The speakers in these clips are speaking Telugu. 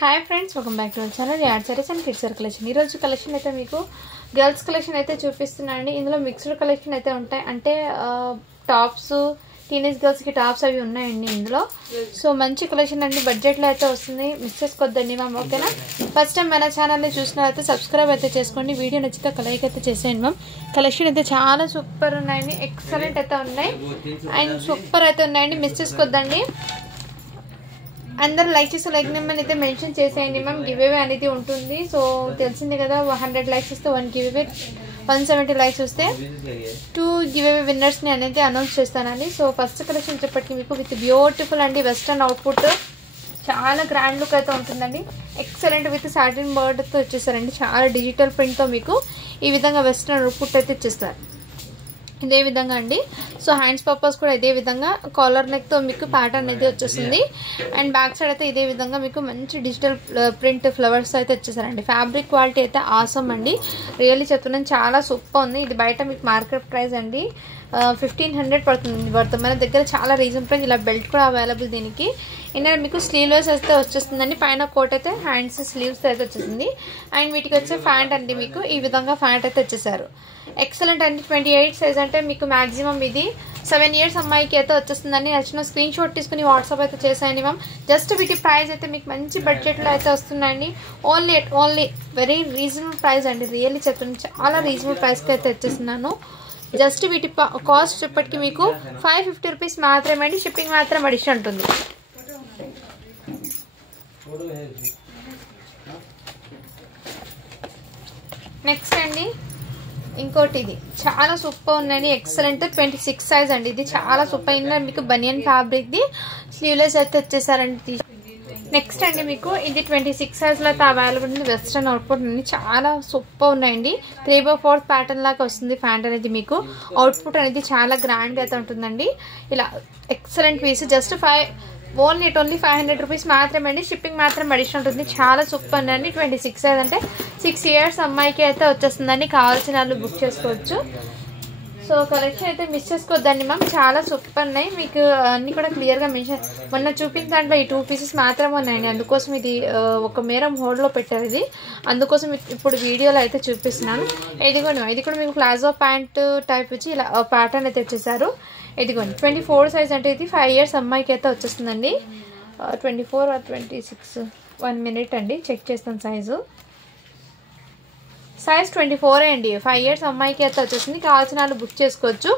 Hi friends, welcome back to our channel add saris and kids collection. ఈరోజు కలెక్షన్ అయితే మీకు గర్ల్స్ కలెక్షన్ అయితే చూపిస్తున్నానండి. ఇందులో మిక్స్డ్ కలెక్షన్ అయితే ఉంటాయి. అంటే టాప్స్, టీనేజ్ గర్ల్స్కి టాప్స్ అవి ఉన్నాయండి ఇందులో. సో మంచి కలెక్షన్ అండి, బడ్జెట్లో అయితే వస్తుంది. మిస్ చేసుకోవద్దండి మ్యామ్, ఓకేనా? ఫస్ట్ టైం మన ఛానల్ని చూసినట్లయితే సబ్స్క్రైబ్ అయితే చేసుకోండి. వీడియో నచ్చితే ఒక లైక్ అయితే చేసేయండి మ్యామ్. కలెక్షన్ అయితే చాలా సూపర్ ఉన్నాయండి, ఎక్సలెంట్ అయితే ఉన్నాయి అండ్ సూపర్ అయితే ఉన్నాయండి. మిస్ చేసుకోవద్దండి. అందరూ లైక్ చేసి లైక్ నెంబర్ అయితే మెన్షన్ చేసేయండి మ్యామ్. గివ్ అవే అనేది ఉంటుంది. సో తెలిసిందే కదా, 100 లైక్స్ వస్తే 1 గివ్ అవే, 170 లైక్స్ వస్తే 2 గివ్ అవే విన్నర్స్ని అనేది అనౌన్స్ చేస్తానండి. సో ఫస్ట్ కలెక్షన్ వచ్చేప్పటికి మీకు విత్ బ్యూటిఫుల్ అండి వెస్టర్న్ అవుట్పుట్, చాలా గ్రాండ్ లుక్ అయితే ఉంటుందండి. ఎక్సలెంట్ విత్ సాటిన్ బర్డ్తో వచ్చేసారండి. చాలా డిజిటల్ ప్రింట్తో మీకు ఈ విధంగా వెస్టర్న్ అవుట్పుట్ అయితే ఇచ్చేస్తారు. ఇదే విధంగా అండి. సో హ్యాండ్స్ పర్పస్ కూడా ఇదే విధంగా కాలర్ నెక్తో మీకు ప్యాటర్న్ అయితే వచ్చేస్తుంది. అండ్ బ్యాక్ సైడ్ అయితే ఇదే విధంగా మీకు మంచి డిజిటల్ ప్రింట్ ఫ్లవర్స్ అయితే వచ్చేసారండి. ఫ్యాబ్రిక్ క్వాలిటీ అయితే ఆసమ్ అండి, రియల్లీ చెప్తున్నాను, చాలా సూపర్ ఉంది. ఇది బయట మీకు మార్కెట్ ప్రైస్ అండి 1500 పడుతుంది. మన దగ్గర చాలా రీజన్ ప్రైస్. ఇలా బెల్ట్ కూడా అవైలబుల్ దీనికి. ఇంకా మీకు స్లీవ్లెస్ అయితే వచ్చేస్తుందండి. పైన కోట్ అయితే హ్యాండ్స్ స్లీవ్స్ అయితే వచ్చేసింది. అండ్ వీటికి వచ్చే ఫ్యాంట్ అండి, మీకు ఈ విధంగా ఫ్యాంట్ అయితే వచ్చేసారు. ఎక్సలెంట్ అండి. 28 సైజ్ అంటే మీకు మాక్సిమం ఇది 7 ఇయర్స్ అమ్మాయికి అయితే వచ్చేస్తుందండి. నచ్చిన స్క్రీన్ షాట్ తీసుకుని వాట్సాప్ అయితే చేసేయండి మ్యామ్. జస్ట్ వీటి ప్రైస్ అయితే మీకు మంచి బడ్జెట్లో అయితే వస్తుందండి. ఓన్లీ వెరీ రీజనబుల్ ప్రైస్ అండి, రియల్లీ చెప్తున్నాను, చాలా రీజనబుల్ ప్రైస్కి అయితే వచ్చేస్తున్నాను. జస్ట్ వీటి కాస్ట్ చెప్పటికి మీకు 550 రూపీస్ మాత్రమే అండి. షిప్పింగ్ మాత్రం అడిషన్ ఉంటుంది. నెక్స్ట్ అండి ఇంకోటి, ఇది చాలా సూపర్ ఉందండి, ఎక్సలెంట్ 26 సైజ్ అండి. ఇది చాలా సూపర్. ఇందులో మీకు బనియన్ ఫ్యాబ్రిక్ది స్లీవ్లెస్ అయితే వచ్చేసారండి. నెక్స్ట్ అండి మీకు ఇది 26 సైజ్లో అయితే అవైలబుల్ ఉంది. వెస్ట్రన్ అవుట్పుట్ అండి, చాలా సూపర్ ఉన్నాయండి. 3/4 ప్యాటర్న్ లాగా వస్తుంది ప్యాంట్ అనేది. మీకు అవుట్పుట్ అనేది చాలా గ్రాండ్గా అయితే ఉంటుందండి. ఇలా excellent piece. Just only 500 rupees మాత్రమే అండి. షిప్పింగ్ మాత్రం అడిషన్ ఉంటుంది. చాలా సూపర్ అండి. 26 సైజ్ అంటే 6 ఇయర్స్ అమ్మాయికి అయితే వచ్చేస్తుందండి. కావాల్సిన వాళ్ళు బుక్ చేసుకోవచ్చు. సో కలెక్షన్ అయితే మిస్ చేసుకోవద్దండి మ్యామ్, చాలా సూపర్ ఉన్నాయి. మీకు అన్ని కూడా క్లియర్గా మెన్షన్, మొన్న చూపించిన దాంట్లో ఈ 2 పీసెస్ మాత్రమే ఉన్నాయండి. అందుకోసం ఇది ఒక మేరం హోల్డ్లో పెట్టారు. ఇది అందుకోసం ఇప్పుడు వీడియోలో అయితే చూపిస్తున్నాను. ఇది కూడా మీకు ప్లాజో ప్యాంట్ టైప్ వచ్చి ఇలా ప్యాటర్న్ అయితే వచ్చేసారు. ఇదిగోండి 24 సైజ్ అంటే ఇది 5 ఇయర్స్ అమ్మాయికి అయితే వచ్చేస్తుందండి. 24 or 26, 1 మినిట్ అండి, చెక్ చేస్తాను సైజు. సైజ్ 24 అండి. 5 ఇయర్స్ అమ్మాయికి అయితే వచ్చేసింది. కావాల్సిన వాళ్ళు బుక్ చేసుకోవచ్చు.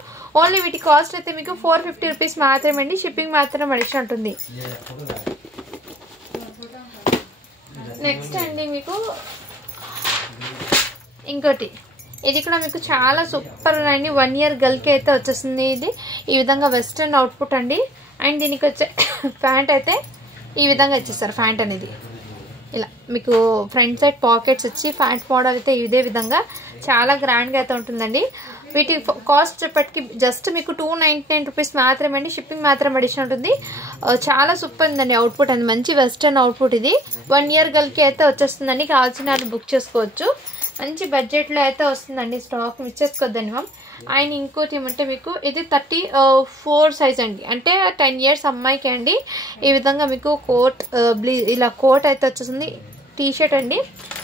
ఓన్లీ వీటి కాస్ట్ అయితే మీకు 450 రూపీస్ మాత్రమే అండి. షిప్పింగ్ మాత్రం అడిషన్ ఉంటుంది. నెక్స్ట్ అండి మీకు ఇంకోటి, ఇది కూడా మీకు చాలా సూపర్ అండి. 1 ఇయర్ గర్ల్కి అయితే వచ్చేసింది. ఇది ఈ విధంగా వెస్ట్రన్ అవుట్పుట్ అండి. అండ్ దీనికి వచ్చే ప్యాంట్ అయితే ఈ విధంగా ఇచ్చేస్తారు. ప్యాంట్ అనేది ఇలా మీకు ఫ్రంట్ సైడ్ పాకెట్స్ వచ్చి ప్యాంట్ మోడల్ అయితే ఇదే విధంగా చాలా గ్రాండ్గా అయితే ఉంటుందండి. వీటి కాస్ట్ చెప్పటికి జస్ట్ మీకు 299 రూపీస్ మాత్రమే అండి. షిప్పింగ్ మాత్రం అడిషన్ ఉంటుంది. చాలా సూపర్ ఉందండి అవుట్పుట్ అండి, మంచి వెస్టర్న్ అవుట్పుట్. ఇది 1 ఇయర్ గర్ల్కి అయితే వచ్చేస్తుందండి. కావాల్సిన వాళ్ళు బుక్ చేసుకోవచ్చు. మంచి బడ్జెట్లో అయితే వస్తుందండి. స్టాక్ మిస్ చేసుకోవద్దండి మ్యామ్. అండ్ ఇంకోటి ఏమంటే మీకు ఇది 34 సైజ్ అండి, అంటే 10 ఇయర్స్ అమ్మాయికి అండి. ఈ విధంగా మీకు కోట్ ఇలా కోట్ అయితే వచ్చేసింది. టీషర్ట్ అండి,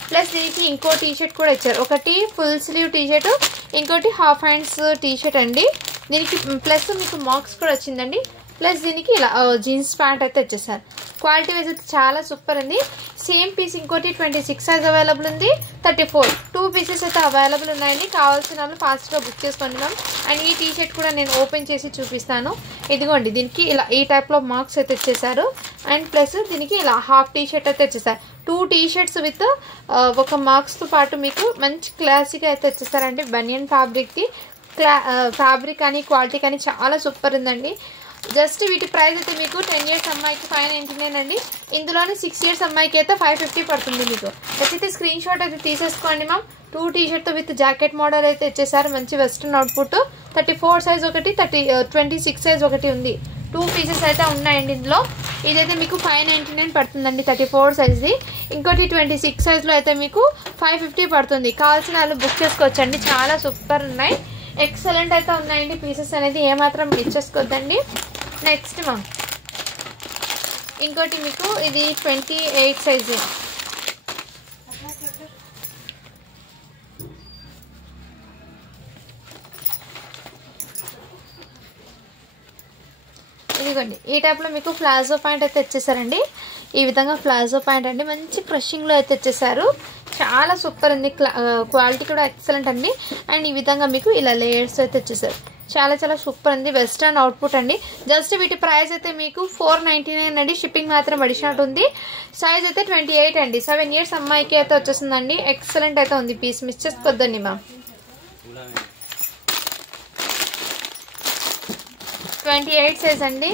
ప్లస్ దీనికి ఇంకో టీషర్ట్ కూడా ఇచ్చారు. ఒకటి ఫుల్ స్లీవ్ టీషర్ట్, ఇంకోటి హాఫ్ హ్యాండ్స్ టీషర్ట్ అండి. దీనికి ప్లస్ మీకు మార్క్స్ కూడా వచ్చిందండి. ప్లస్ దీనికి ఇలా జీన్స్ ప్యాంట్ అయితే వచ్చేసారు. క్వాలిటీ వైజ్ అయితే చాలా సూపర్ ఉంది. సేమ్ పీస్ ఇంకోటి 26 సైజ్ అవైలబుల్ ఉంది. 34 2 పీసెస్ అయితే అవైలబుల్ ఉన్నాయండి. కావాల్సిన వాళ్ళు ఫాస్ట్గా బుక్ చేసుకోండి మ్యామ్. అండ్ ఈ టీషర్ట్ కూడా నేను ఓపెన్ చేసి చూపిస్తాను. ఇదిగోండి, దీనికి ఇలా ఈ టైప్లో మార్క్స్ అయితే వచ్చేసారు. అండ్ ప్లస్ దీనికి ఇలా హాఫ్ టీషర్ట్ అయితే వచ్చేసారు. 2 టీషర్ట్స్ విత్ ఒక మార్క్స్తో పాటు మీకు మంచి క్లాసిక్ అయితే వచ్చేసారండి. బనియన్ ఫ్యాబ్రిక్కి ఫ్యాబ్రిక్ కానీ క్వాలిటీ కానీ చాలా సూపర్ ఉందండి. జస్ట్ వీటి ప్రైస్ అయితే మీకు 10 ఇయర్స్ అమ్మాయికి 599 అండి. ఇందులోనే 6 ఇయర్స్ అమ్మాయికి అయితే 550 పడుతుంది. మీకు అయితే స్క్రీన్ షాట్ అయితే తీసేసుకోండి మ్యామ్. 2 టీషర్ట్తో విత్ జాకెట్ మోడల్ అయితే ఇచ్చేసారు. మంచి వెస్ట్రన్ అవుట్పుట్. 34 సైజ్ ఒకటి, 26 సైజ్ ఒకటి ఉంది. 2 పీసెస్ అయితే ఉన్నాయండి ఇందులో. ఇదైతే మీకు 599 పడుతుందండి 34 సైజ్ది. ఇంకోటి 26 సైజ్లో అయితే మీకు 550 పడుతుంది. కావాల్సిన వాళ్ళు బుక్ చేసుకోవచ్చండి. చాలా సూపర్ ఉన్నాయి, ఎక్సలెంట్ అయితే ఉన్నాయండి పీసెస్ అనేది. ఏమాత్రం మిస్ చేసుకోవద్దండి. నెక్స్ట్ మ్యామ్ ఇంకోటి మీకు ఇది 28 సైజు. ఇదిగోండి ఈ టైప్లో మీకు ప్లాజో ప్యాంట్ అయితే ఇచ్చేసారండి. ఈ విధంగా ప్లాజో ప్యాంట్ అండి, మంచి క్రషింగ్లో అయితే ఇచ్చేసారు. చాలా సూపర్ ఉంది, క్వాలిటీ కూడా ఎక్సలెంట్ అండి. అండ్ ఈ విధంగా మీకు ఇలా లేయర్స్ అయితే ఇచ్చేసారు. చాలా చాలా సూపర్ ఉంది, వెస్టర్న్ అవుట్పుట్ అండి. జస్ట్ వీటి ప్రైస్ అయితే మీకు 499 అండి. షిప్పింగ్ మాత్రం అడిషనల్ ఉంది. సైజ్ అయితే 28 అండి. 7 ఇయర్స్ అమ్మాయికి అయితే వచ్చేస్తుందండి. ఎక్సలెంట్ అయితే ఉంది పీస్, మిస్ చేసుకోవద్దండి మ్యామ్. 28 సైజ్ అండి.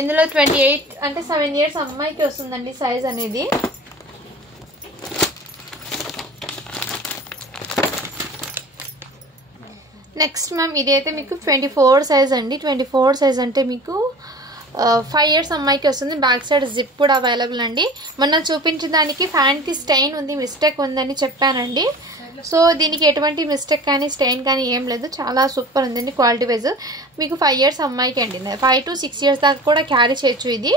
ఇందులో 28 అంటే 7 ఇయర్స్ అమ్మాయికి వస్తుందండి సైజ్ అనేది. నెక్స్ట్ మ్యామ్ ఇది అయితే మీకు 24 సైజ్ అండి. 24 సైజ్ అంటే మీకు 5 ఇయర్స్ అమ్మాయికి వస్తుంది. బ్యాక్ సైడ్ జిప్ కూడా అవైలబుల్ అండి. మొన్న చూపించిన దానికి ఫ్యాంట్కి స్టెయిన్ ఉంది, మిస్టేక్ ఉందని చెప్పానండి. సో దీనికి ఎటువంటి మిస్టేక్ కానీ స్టెయిన్ కానీ ఏం లేదు. చాలా సూపర్ ఉందండి క్వాలిటీ వైజ్. మీకు 5 ఇయర్స్ అమ్మాయికి అండి. 5 to 6 ఇయర్స్ దాకా కూడా క్యారీ చేయొచ్చు. ఇది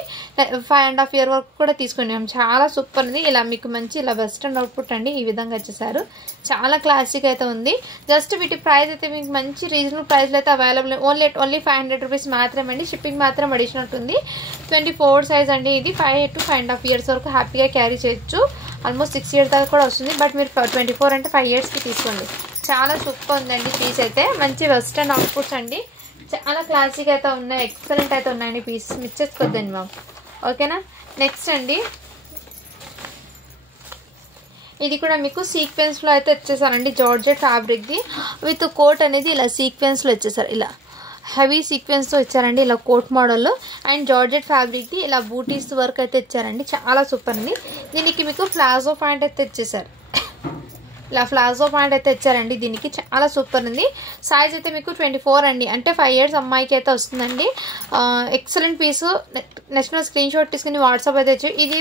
5.5 year వరకు కూడా తీసుకున్నాం. చాలా సూపర్ ఉంది. ఇలా మీకు మంచి ఇలా వెస్టర్న్ అవుట్పుట్ అండి. ఈ విధంగా వచ్చేసారు. చాలా క్లాసిక్ అయితే ఉంది. జస్ట్ వీటి ప్రైస్ అయితే మీకు మంచి రీజనబుల్ ప్రైస్లో అయితే అవైలబుల్. ఓన్లీ 500 రూపీస్ మాత్రమే అండి. షిప్పింగ్ మాత్రం అడిషనల్ ఉంది. 24 సైజ్ అండి. ఇది 5 to 5.5 years వరకు హ్యాపీగా క్యారీ చేయొచ్చు. ఆల్మోస్ట్ 6 years దాకా కూడా వస్తుంది. బట్ మీరు 24 అంటే 5 yearsకి తీసుకోండి. చాలా సూపర్ ఉందండి పీస్ అయితే. మంచి వెస్టర్న్ అవుట్పుట్స్ అండి. చాలా క్లాసిక్ అయితే ఉన్నాయి, ఎక్సలెంట్ అయితే ఉన్నాయండి పీసెస్. మిస్ చేసుకోవద్దండి మ్యామ్, ఓకేనా. నెక్స్ట్ అండి ఇది కూడా మీకు సీక్వెన్స్లో అయితే వచ్చేసారండి. జార్జెట్ ఫ్యాబ్రిక్ది విత్ కోట్ అనేది ఇలా సీక్వెన్స్లో వచ్చేసారు. ఇలా హెవీ సీక్వెన్స్తో ఇచ్చారండి, ఇలా కోట్ మోడల్లో. అండ్ జార్జెట్ ఫ్యాబ్రిక్ది ఇలా బూటీస్ వర్క్ అయితే ఇచ్చారండి. చాలా సూపర్ అండి. దీనికి మీకు ప్లాజో ప్యాంట్ అయితే ఇచ్చేసారు. ఇలా ప్లాజో ప్యాంట్ అయితే ఇచ్చారండి. దీనికి చాలా సూపర్ ఉంది. సైజ్ అయితే మీకు 24 అండి. అంటే 5 years అమ్మాయికి అయితే వస్తుందండి. ఎక్సలెంట్ పీసు. నెక్స్ట్ స్క్రీన్ షాట్ తీసుకుని వాట్సాప్ అయితే ఇచ్చి, ఇది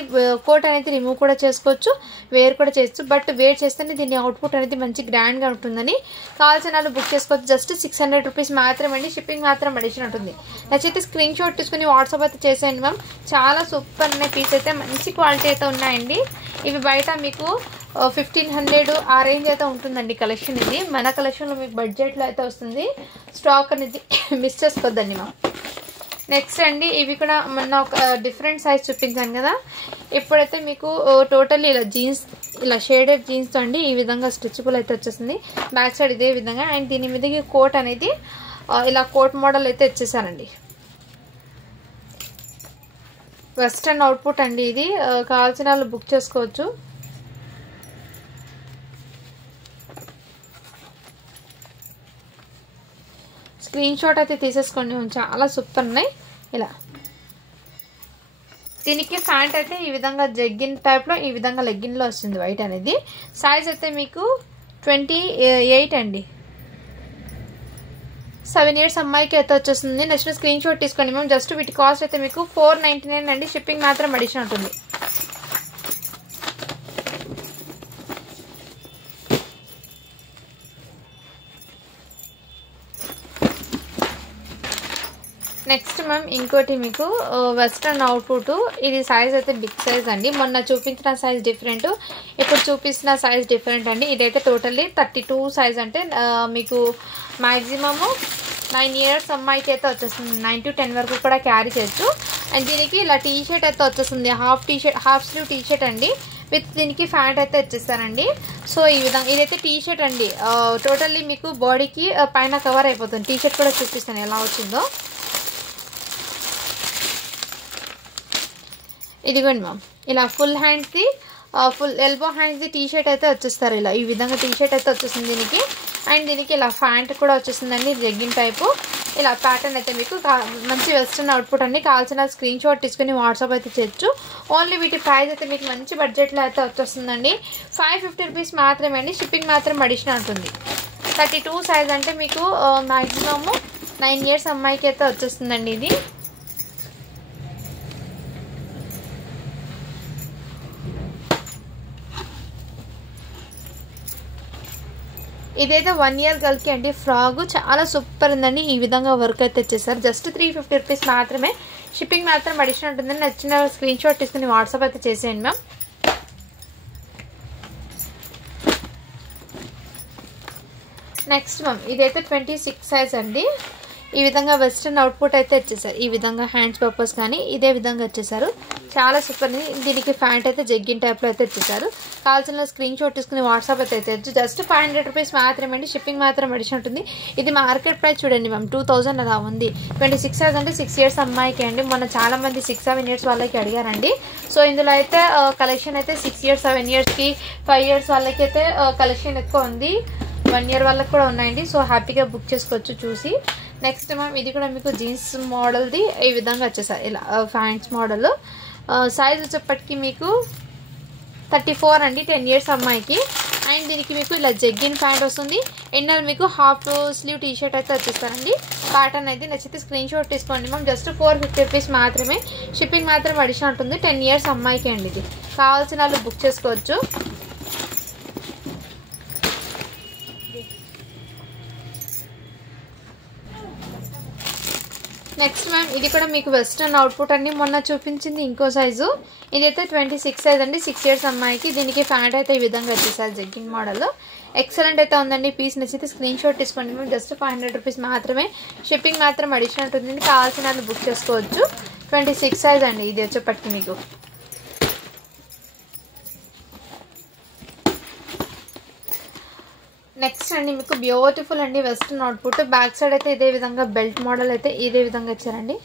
కోట్ అనేది రిమూవ్ కూడా చేసుకోవచ్చు, వేర్ కూడా చేయొచ్చు. బట్ వేర్ చేస్తేనే దీని అవుట్పుట్ అనేది మంచి గ్రాండ్గా ఉంటుందని కావాల్సిన వాళ్ళు బుక్ చేసుకోవచ్చు. జస్ట్ 600 రూపీస్ మాత్రమే అండి. షిప్పింగ్ మాత్రం అడిషన్ ఉంటుంది. నచ్చితే స్క్రీన్ షాట్ తీసుకుని వాట్సాప్ అయితే చేసేయండి మ్యామ్. చాలా సూపర్ ఉన్నాయి పీస్ అయితే, మంచి క్వాలిటీ అయితే ఉన్నాయండి. ఇవి బయట మీకు 1500 ఆ రేంజ్ అయితే ఉంటుందండి కలెక్షన్. ఇది మన కలెక్షన్లో మీకు బడ్జెట్లో అయితే వస్తుంది. స్టాక్ అనేది మిస్ చేసుకోవద్దండి మ్యామ్. నెక్స్ట్ అండి ఇవి కూడా మొన్న ఒక డిఫరెంట్ సైజ్ చూపించాను కదా. ఇప్పుడైతే మీకు టోటల్లీ ఇలా జీన్స్, ఇలా షేడెడ్ జీన్స్తో అండి ఈ విధంగా స్ట్రెచబుల్ అయితే వచ్చేసింది. బ్యాక్ సైడ్ ఇదే విధంగా. అండ్ దీని మీదకి కోట్ అనేది ఇలా కోట్ మోడల్ అయితే ఇచ్చేసానండి. వెస్టర్న్ అవుట్పుట్ అండి. ఇది కావాల్సిన వాళ్ళు బుక్ చేసుకోవచ్చు. స్క్రీన్ షాట్ అయితే తీసేసుకోండి. చాలా సూపర్ ఉన్నాయి. ఇలా దీనికి ప్యాంట్ అయితే ఈ విధంగా జగ్గిన్ టైప్లో ఈ విధంగా లెగ్గిన్లో వస్తుంది వైట్ అనేది. సైజ్ అయితే మీకు 28 అండి. 7 years అమ్మాయికి అయితే వచ్చేస్తుంది. నెక్స్ట్ స్క్రీన్ షాట్ తీసుకోండి మేము. జస్ట్ వీటి కాస్ట్ అయితే మీకు 499 అండి. షిప్పింగ్ మాత్రం అడిషన్ ఉంటుంది. నెక్స్ట్ మ్యామ్ ఇంకోటి మీకు వెస్ట్రన్ అవుట్పుట్. ఇది సైజ్ అయితే బిగ్ సైజ్ అండి. మొన్న చూపించిన సైజ్ డిఫరెంట్, ఇప్పుడు చూపిస్తున్న సైజ్ డిఫరెంట్ అండి. ఇదైతే టోటల్లీ 32 సైజ్. అంటే మీకు మ్యాక్సిమము 9 years అమ్మాయికి అయితే వచ్చేస్తుంది. 9 to 10 వరకు కూడా క్యారీ చేయొచ్చు. అండ్ దీనికి ఇలా టీ షర్ట్ అయితే వచ్చేస్తుంది. హాఫ్ స్లీవ్ టీ షర్ట్ అండి. విత్ దీనికి ప్యాంట్ అయితే వచ్చేస్తారండి. సో ఈ విధంగా ఇదైతే టీ షర్ట్ అండి. టోటల్లీ మీకు బాడీకి పైన కవర్ అయిపోతుంది. టీ షర్ట్ కూడా చూపిస్తాను ఎలా వచ్చిందో. ఇదిగోండి మ్యామ్, ఇలా ఫుల్ హ్యాండ్స్ది ఫుల్ ఎల్బో హ్యాండ్స్ది టీ షర్ట్ అయితే వచ్చేస్తారు. ఇలా ఈ విధంగా టీ షర్ట్ అయితే వచ్చేస్తుంది దీనికి. అండ్ దీనికి ఇలా ప్యాంట్ కూడా వచ్చేస్తుందండి, జగ్గిన్ టైపు. ఇలా ప్యాటర్న్ అయితే మీకు మంచి వెస్ట్రన్ అవుట్పుట్ అండి. కావాల్సిన స్క్రీన్ షాట్ తీసుకుని వాట్సాప్ అయితే చేయొచ్చు. ఓన్లీ వీటి ప్రైస్ అయితే మీకు మంచి బడ్జెట్లో అయితే వచ్చేస్తుందండి. 550 రూపీస్ మాత్రమే అండి. షిప్పింగ్ మాత్రం అడిషనల్ ఉంటుంది. 32 సైజ్ అంటే మీకు మ్యాక్సిమము 9 years అమ్మాయికి అయితే వచ్చేస్తుందండి ఇది. ఇదైతే 1 ఇయర్ గర్ల్కి అండి ఫ్రాక్ చాలా సూపర్ ఉందండి. ఈ విధంగా వర్క్ అయితే ఇచ్చేసారు. జస్ట్ 350 రూపీస్ మాత్రమే. షిప్పింగ్ మాత్రం అడిషనల్ ఉంటుందని నచ్చిన స్క్రీన్ షాట్ తీసుకుని వాట్సాప్ అయితే చేసేయండి మ్యామ్. నెక్స్ట్ మ్యామ్ ఇదైతే 26 సైజ్ అండి. ఈ విధంగా వెస్ట్రన్ అవుట్పుట్ అయితే ఇచ్చేసారు. ఈ విధంగా హ్యాండ్స్ పర్పస్ కానీ ఇదే విధంగా ఇచ్చేసారు. చాలా సూపర్. దీనికి ప్యాంట్ అయితే జగ్గిన్ టైప్లో అయితే ఇచ్చేసారు. కావాల్సిన స్క్రీన్ షాట్ తీసుకుని వాట్సాప్ అయితే ఇచ్చేయచ్చు. జస్ట్ 500 రూపీస్ మాత్రమే అండి. షిప్పింగ్ మాత్రం అడిషన్ ఉంటుంది. ఇది మార్కెట్ ప్రైస్ చూడండి మ్యామ్ 2000 అలా ఉంది. 26 సైజ్ అంటే 6 ఇయర్స్ అమ్మాయికి అండి. మొన్న చాలా మంది 6-7 ఇయర్స్ వాళ్ళకి అడిగారండి. సో ఇందులో అయితే కలెక్షన్ అయితే 6 ఇయర్స్ 7 ఇయర్స్కి 5 ఇయర్స్ వాళ్ళకి అయితే కలెక్షన్ ఎక్కువ ఉంది. 1 ఇయర్ వాళ్ళకి కూడా ఉన్నాయండి. సో హ్యాపీగా బుక్ చేసుకోవచ్చు చూసి. నెక్స్ట్ మ్యామ్ ఇది కూడా మీకు జీన్స్ మోడల్ది ఈ విధంగా వచ్చేసారు. ఇలా ఫ్యాంట్స్ మోడల్. సైజ్ వచ్చేప్పటికి మీకు 34 అండి 10 ఇయర్స్ అమ్మాయికి. అండ్ దీనికి మీకు ఇలా జగ్గిన్ ప్యాంట్ వస్తుంది. ఎన్నో మీకు హాఫ్ స్లీవ్ టీ షర్ట్ అయితే వచ్చేస్తారండి. ప్యాటర్న్ అయితే నచ్చితే స్క్రీన్ షాట్ తీసుకోండి మ్యామ్. జస్ట్ 450 రూపీస్ మాత్రమే. షిప్పింగ్ మాత్రం అడిషన్ ఉంటుంది. 10 ఇయర్స్ అమ్మాయికి అండి. ఇది కావాల్సిన వాళ్ళు బుక్ చేసుకోవచ్చు. నెక్స్ట్ మ్యామ్ ఇది కూడా మీకు వెస్ట్రన్ అవుట్పుట్ అండి. మొన్న చూపించింది ఇంకో సైజు. ఇదైతే 26 సైజ్ అండి 6 ఇయర్స్ అమ్మాయికి. దీనికి ప్యాంట్ అయితే ఈ విధంగా వచ్చేసారు జగ్గింగ్ మోడల్. ఎక్సలెంట్ అయితే ఉందండి. పీస్ నచ్చితే స్క్రీన్ షాట్ తీసుకోండి మ్యామ్. జస్ట్ 500 రూపీస్ మాత్రమే. షిప్పింగ్ మాత్రం అడిషనల్ ఉంటుంది. కావాల్సిన వాళ్ళు బుక్ చేసుకోవచ్చు. 26 సైజ్ అండి ఇది వచ్చేప్పటికి మీకు. నెక్స్ట్ అండి మీకు బ్యూటిఫుల్ అండి వెస్ట్రన్ అవుట్పుట్. బ్యాక్ సైడ్ అయితే ఇదే విధంగా బెల్ట్ మోడల్ అయితే ఇదే విధంగా ఇచ్చారండి.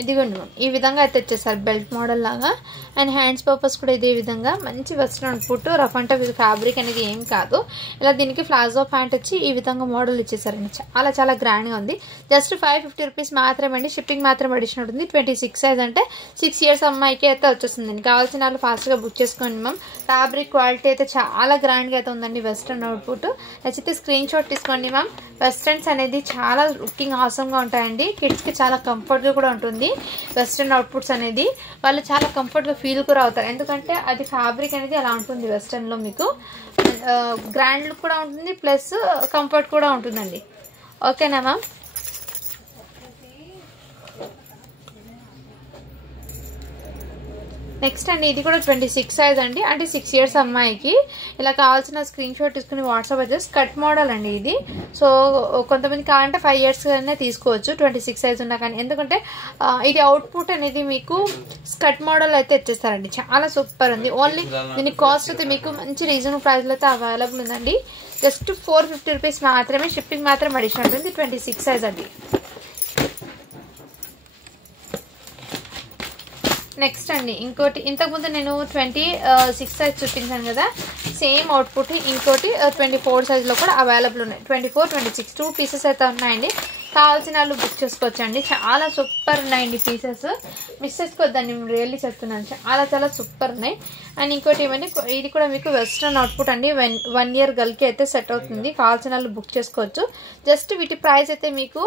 ఇదిగోండి ఈ విధంగా అయితే వచ్చేసారు బెల్ట్ మోడల్ లాగా. అండ్ హ్యాండ్స్ పర్పస్ కూడా ఇదే విధంగా మంచి వెస్ట్రన్ అవుట్పుట్. రఫ్ అంటే ఫ్యాబ్రిక్ అనేది ఏం కాదు. ఇలా దీనికి ప్లాజో ప్యాంట్ వచ్చి ఈ విధంగా మోడల్ ఇచ్చేసారండి. చాలా చాలా గ్రాండ్గా ఉంది. జస్ట్ 550 రూపీస్ మాత్రమే అండి. షిప్పింగ్ మాత్రం అడిషన్ ఉంటుంది. 26 సైజ్ అంటే 6 ఇయర్స్ అమ్మాయికి అయితే వచ్చేస్తుందండి. కావాల్సిన వాళ్ళు ఫాస్ట్గా బుక్ చేసుకోండి మ్యామ్. ఫ్యాబ్రిక్ క్వాలిటీ అయితే చాలా గ్రాండ్గా అయితే ఉందండి వెస్ట్రన్ అవుట్పుట్. నచ్చితే స్క్రీన్ షాట్ తీసుకోండి మ్యామ్. వెస్ట్రన్స్ అనేది చాలా లుకింగ్ ఆసమ్గా ఉంటాయండి. కిడ్స్కి చాలా కంఫర్ట్గా కూడా ఉంటుంది. వెస్ట్రన్ అవుట్పుట్స్ అనేది వాళ్ళు చాలా కంఫర్ట్గా ఫీల్ కూడా అవుతారు. ఎందుకంటే అది ఫ్యాబ్రిక్ అనేది అలా ఉంటుంది. వెస్ట్రన్లో మీకు గ్రాండ్ లుక్ కూడా ఉంటుంది, ప్లస్ కంఫర్ట్ కూడా ఉంటుందండి. ఓకేనా మ్యామ్? నెక్స్ట్ అండి ఇది కూడా 26 సైజ్ అండి. అంటే 6 ఇయర్స్ అమ్మాయికి. ఇలా కావాల్సిన స్క్రీన్ షాట్ తీసుకుని వాట్సాప్ అయితే స్కర్ట్ మోడల్ అండి ఇది. సో కొంతమంది కావాలంటే 5 ఇయర్స్ అయినా తీసుకోవచ్చు 26 సైజ్ ఉన్నా కానీ. ఎందుకంటే ఇది అవుట్పుట్ అనేది మీకు స్కర్ట్ మోడల్ అయితే ఇచ్చేస్తారండి. చాలా సూపర్ ఉంది. ఓన్లీ దీని కాస్ట్ అయితే మీకు మంచి రీజనబుల్ ప్రైస్లో అయితే అవైలబుల్ ఉందండి. జస్ట్ 450 రూపీస్ మాత్రమే. షిప్పింగ్ మాత్రం అడిషన్ ఉంటుంది. 26 సైజ్ అండి. నెక్స్ట్ అండి ఇంకోటి, ఇంతకుముందు నేను 26 సైజ్ చూపించాను కదా, సేమ్ అవుట్పుట్ ఇంకోటి 24 సైజ్లో కూడా అవైలబుల్ ఉన్నాయి. 24, 26 2 పీసెస్ అయితే ఉన్నాయండి. కావాల్సిన వాళ్ళు బుక్ చేసుకోవచ్చండి. చాలా సూపర్ ఉన్నాయండి పీసెస్. మిస్ చేసుకోవద్దండి, మేము రియల్లీ చెప్తున్నాను. చాలా చాలా సూపర్ ఉన్నాయి. అండ్ ఇంకోటి ఏమంటే ఇది కూడా మీకు వెస్ట్రన్ అవుట్పుట్ అండి. 1 ఇయర్ గర్ల్కి అయితే సెట్ అవుతుంది. కావాల్సిన వాళ్ళు బుక్ చేసుకోవచ్చు. జస్ట్ వీటి ప్రైస్ అయితే మీకు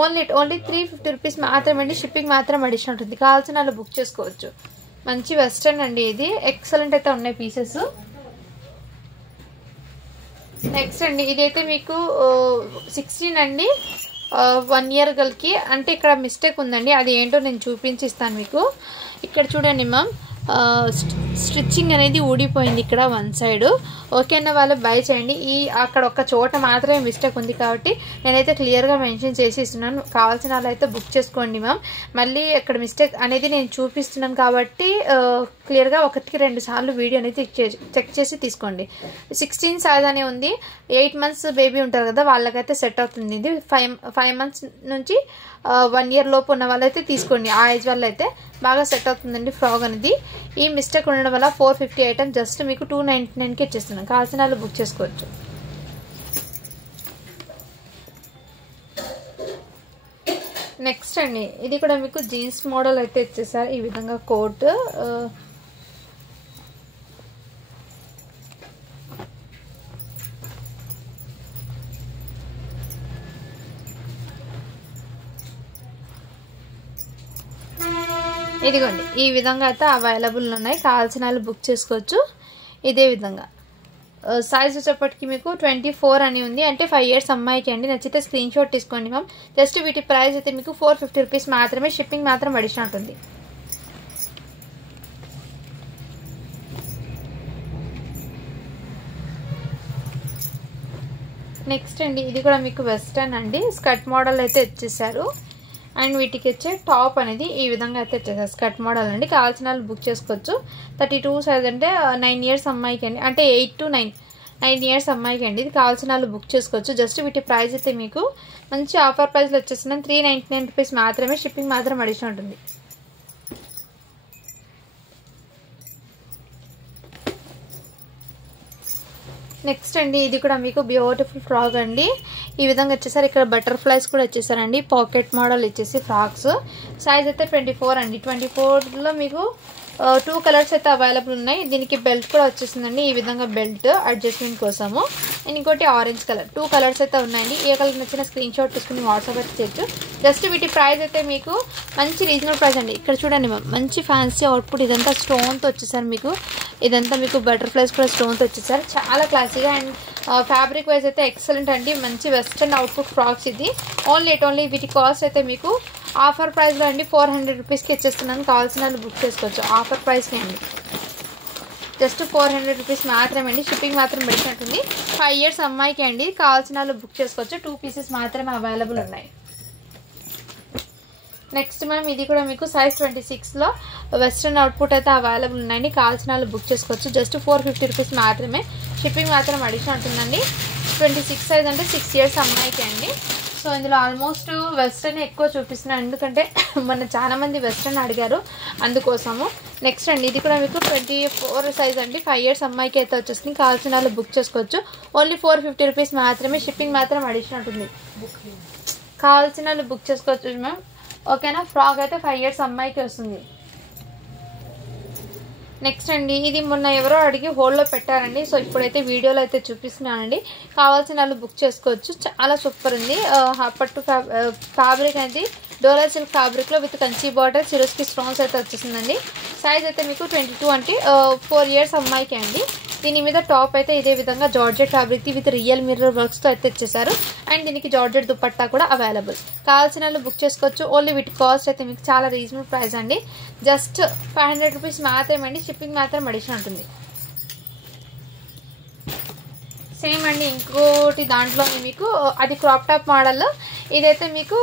ఓన్లీ 350 రూపీస్ మాత్రమే అండి. షిప్పింగ్ మాత్రం అడిషన్ ఉంటుంది. కావాల్సిన వాళ్ళు బుక్ చేసుకోవచ్చు. మంచి వెస్ట్రన్ అండి ఇది. ఎక్సలెంట్ అయితే ఉన్నాయి పీసెస్. నెక్స్ట్ అండి ఇదైతే మీకు 16 అండి 1 ఇయర్ గర్ల్కి. అంటే ఇక్కడ మిస్టేక్ ఉందండి, అది ఏంటో నేను చూపించిస్తాను మీకు. ఇక్కడ చూడండి మ్యామ్, స్టిచ్చింగ్ అనేది ఊడిపోయింది ఇక్కడ 1 సైడ్. ఓకే అన్న వాళ్ళు బై చేయండి. అక్కడ ఒక చోట మాత్రమే మిస్టేక్ ఉంది కాబట్టి నేనైతే క్లియర్గా మెన్షన్ చేసి ఇస్తున్నాను. కావాల్సిన వాళ్ళు అయితే బుక్ చేసుకోండి మ్యామ్. మళ్ళీ అక్కడ మిస్టేక్ అనేది నేను చూపిస్తున్నాను కాబట్టి క్లియర్గా 1-2 సార్లు వీడియో అనేది చెక్ చేసి తీసుకోండి. 16 సైజ్ అనే ఉంది. 8 మంత్స్ బేబీ ఉంటారు కదా, వాళ్ళకైతే సెట్ అవుతుంది. ఇది 5 మంత్స్ నుంచి 1 ఇయర్ లోపు ఉన్న వాళ్ళైతే తీసుకోండి. ఆ ఏజ్ వల్ల అయితే బాగా సెట్ అవుతుందండి ఫ్రాక్ అనేది. ఈ మిస్టేక్ ఉండడం వల్ల 450 ఐటమ్ జస్ట్ మీకు 299కి ఇచ్చేస్తున్నాను. కావాల్సిన వాళ్ళు బుక్ చేసుకోవచ్చు. నెక్స్ట్ అండి ఇది కూడా మీకు జీన్స్ మోడల్ అయితే ఇచ్చేసారు. ఈ విధంగా కోట్, ఇదిగోండి ఈ విధంగా అయితే అవైలబుల్ ఉన్నాయి, కావాల్సిన వాళ్ళు బుక్ చేసుకోవచ్చు. ఇదే విధంగా సైజ్ వచ్చేప్పటికి మీకు 24 అని ఉంది, అంటే 5 years అమ్మాయికి అండి. నచ్చితే స్క్రీన్ షాట్ తీసుకోండి మ్యామ్. జస్ట్ వీటి ప్రైస్ అయితే మీకు 450 రూపీస్ మాత్రమే, షిప్పింగ్ మాత్రం అడిషనల్ ఉంటుంది. నెక్స్ట్ అండి ఇది కూడా మీకు వెస్టర్న్ అండి, స్కర్ట్ మోడల్ అయితే ఇచ్చేసారు. అండ్ వీటికి వచ్చే టాప్ అనేది ఈ విధంగా అయితే వచ్చేసారు, స్కర్ట్ మోడల్ అండి. కావాల్సిన వాళ్ళు బుక్ చేసుకోవచ్చు. 32 సైజ్ అంటే 9 years అమ్మాయికి అండి, అంటే 8 to 9 years అమ్మాయికి అండి. ఇది కావాల్సిన వాళ్ళు బుక్ చేసుకోవచ్చు. జస్ట్ వీటి ప్రైస్ అయితే మీకు మంచి ఆఫర్ ప్రైస్లో వచ్చేస్తున్నాయి, 399 రూపీస్ మాత్రమే, షిప్పింగ్ మాత్రం అడిషనల్ ఉంటుంది. నెక్స్ట్ అండి ఇది కూడా మీకు బ్యూటిఫుల్ ఫ్రాక్ అండి. ఈ విధంగా వచ్చేసారు. ఇక్కడ బటర్ఫ్లైస్ కూడా వచ్చేసారండి, పాకెట్ మోడల్ ఇచ్చేసి ఫ్రాక్స్. సైజ్ అయితే 24 అండి. 24లో మీకు 2 కలర్స్ అయితే అవైలబుల్ ఉన్నాయి. దీనికి బెల్ట్ కూడా వచ్చేసిందండి, ఈ విధంగా బెల్ట్ అడ్జస్ట్మెంట్ కోసము. ఇంకోటి ఆరెంజ్ కలర్, 2 కలర్స్ అయితే ఉన్నాయండి. ఏ కలర్ నచ్చిన స్క్రీన్ షాట్ తీసుకుని వాట్సాప్ అయితే చేయొచ్చు. జస్ట్ వీటి ప్రైస్ అయితే మీకు మంచి రీజనబుల్ ప్రైస్ అండి. ఇక్కడ చూడండి మ్యామ్, మంచి ఫ్యాన్సీ అవుట్పుట్, ఇదంతా స్టోన్తో వచ్చేసారు మీకు. ఇదంతా మీకు బటర్ఫ్లైస్ కూడా స్టోన్తో వచ్చేసారు, చాలా క్లాసీగా. అండ్ ఫ్యాబ్రిక్ వైజ్ అయితే ఎక్సలెంట్ అండి, మంచి వెస్టర్న్ అవుట్పుట్ ఫ్రాక్స్ ఇది. ఓన్లీ వీటి కాస్ట్ అయితే మీకు ఆఫర్ ప్రైస్లో అండి 400 రూపీస్కి ఇచ్చేస్తున్నాను. కావాల్సిన వాళ్ళు బుక్ చేసుకోవచ్చు, ఆఫర్ ప్రైస్నే అండి. జస్ట్ 400 రూపీస్ మాత్రమే అండి, షిప్పింగ్ మాత్రం పెట్టినట్టుంది. 5 years అమ్మాయికి అండి, కావాల్సిన వాళ్ళు బుక్ చేసుకోవచ్చు. 2 pieces మాత్రమే అవైలబుల్ ఉన్నాయి. నెక్స్ట్ మనం ఇది కూడా మీకు సైజ్ 26లో వెస్ట్రన్ అవుట్పుట్ అయితే అవైలబుల్ ఉన్నాయండి, కావాల్సిన వాళ్ళు బుక్ చేసుకోవచ్చు. జస్ట్ 450 రూపీస్ మాత్రమే, షిప్పింగ్ మాత్రం అడిషనల్ ఉంటుందండి. 26 సైజ్ అంటే 6 years అమ్మాయికి అండి. సో ఇందులో ఆల్మోస్ట్ వెస్ట్రన్ ఎక్కువ చూపిస్తున్నాను, ఎందుకంటే మన చాలా మంది వెస్ట్రన్ అడిగారు, అందుకోసము. నెక్స్ట్ అండి ఇది కూడా మీకు 24 సైజ్ అండి, 5 years అమ్మాయికి అయితే వచ్చేస్తుంది. కావాల్సిన వాళ్ళు బుక్ చేసుకోవచ్చు. ఓన్లీ 450 రూపీస్ మాత్రమే, షిప్పింగ్ మాత్రం అడిషనల్ ఉంటుంది. కావాల్సిన వాళ్ళు బుక్ చేసుకోవచ్చు మ్యామ్, ఓకేనా. ఫ్రాక్ అయితే 5 years అమ్మాయికి వస్తుంది. నెక్స్ట్ అండి ఇది మొన్న ఎవరో అడిగి హోల్డ్లో పెట్టారండి, సో ఇప్పుడైతే వీడియోలో అయితే చూపిస్తున్నానండి. కావాల్సిన వాళ్ళు బుక్ చేసుకోవచ్చు, చాలా సూపర్ ఉంది. పట్టు ఫ్యాబ్రిక్ అనేది డోలా సిల్క్ ఫ్యాబ్రిక్లో with Kanchi border, Swarovski stones అయితే వచ్చేసిందండి. సైజ్ అయితే మీకు 22 అంటే 4 years అమ్మాయికి అండి. దీని మీద టాప్ అయితే ఇదే విధంగా georgette fabric with real mirror వర్క్స్తో అయితే ఇచ్చేసారు. అండ్ దీనికి జార్జెట్ దుపట్టా కూడా అవైలబుల్, కావాల్సిన వాళ్ళు బుక్ చేసుకోవచ్చు. ఓన్లీ వీటి కాస్ట్ అయితే మీకు చాలా రీజనబుల్ ప్రైస్ అండి, జస్ట్ 500 రూపీస్ మాత్రమే అండి, షిప్పింగ్ మాత్రం అడిషనల్ ఉంటుంది. సేమ్ అండి ఇంకోటి దాంట్లోనే మీకు అది క్రాప్ టాప్ మోడల్, ఇదైతే మీకు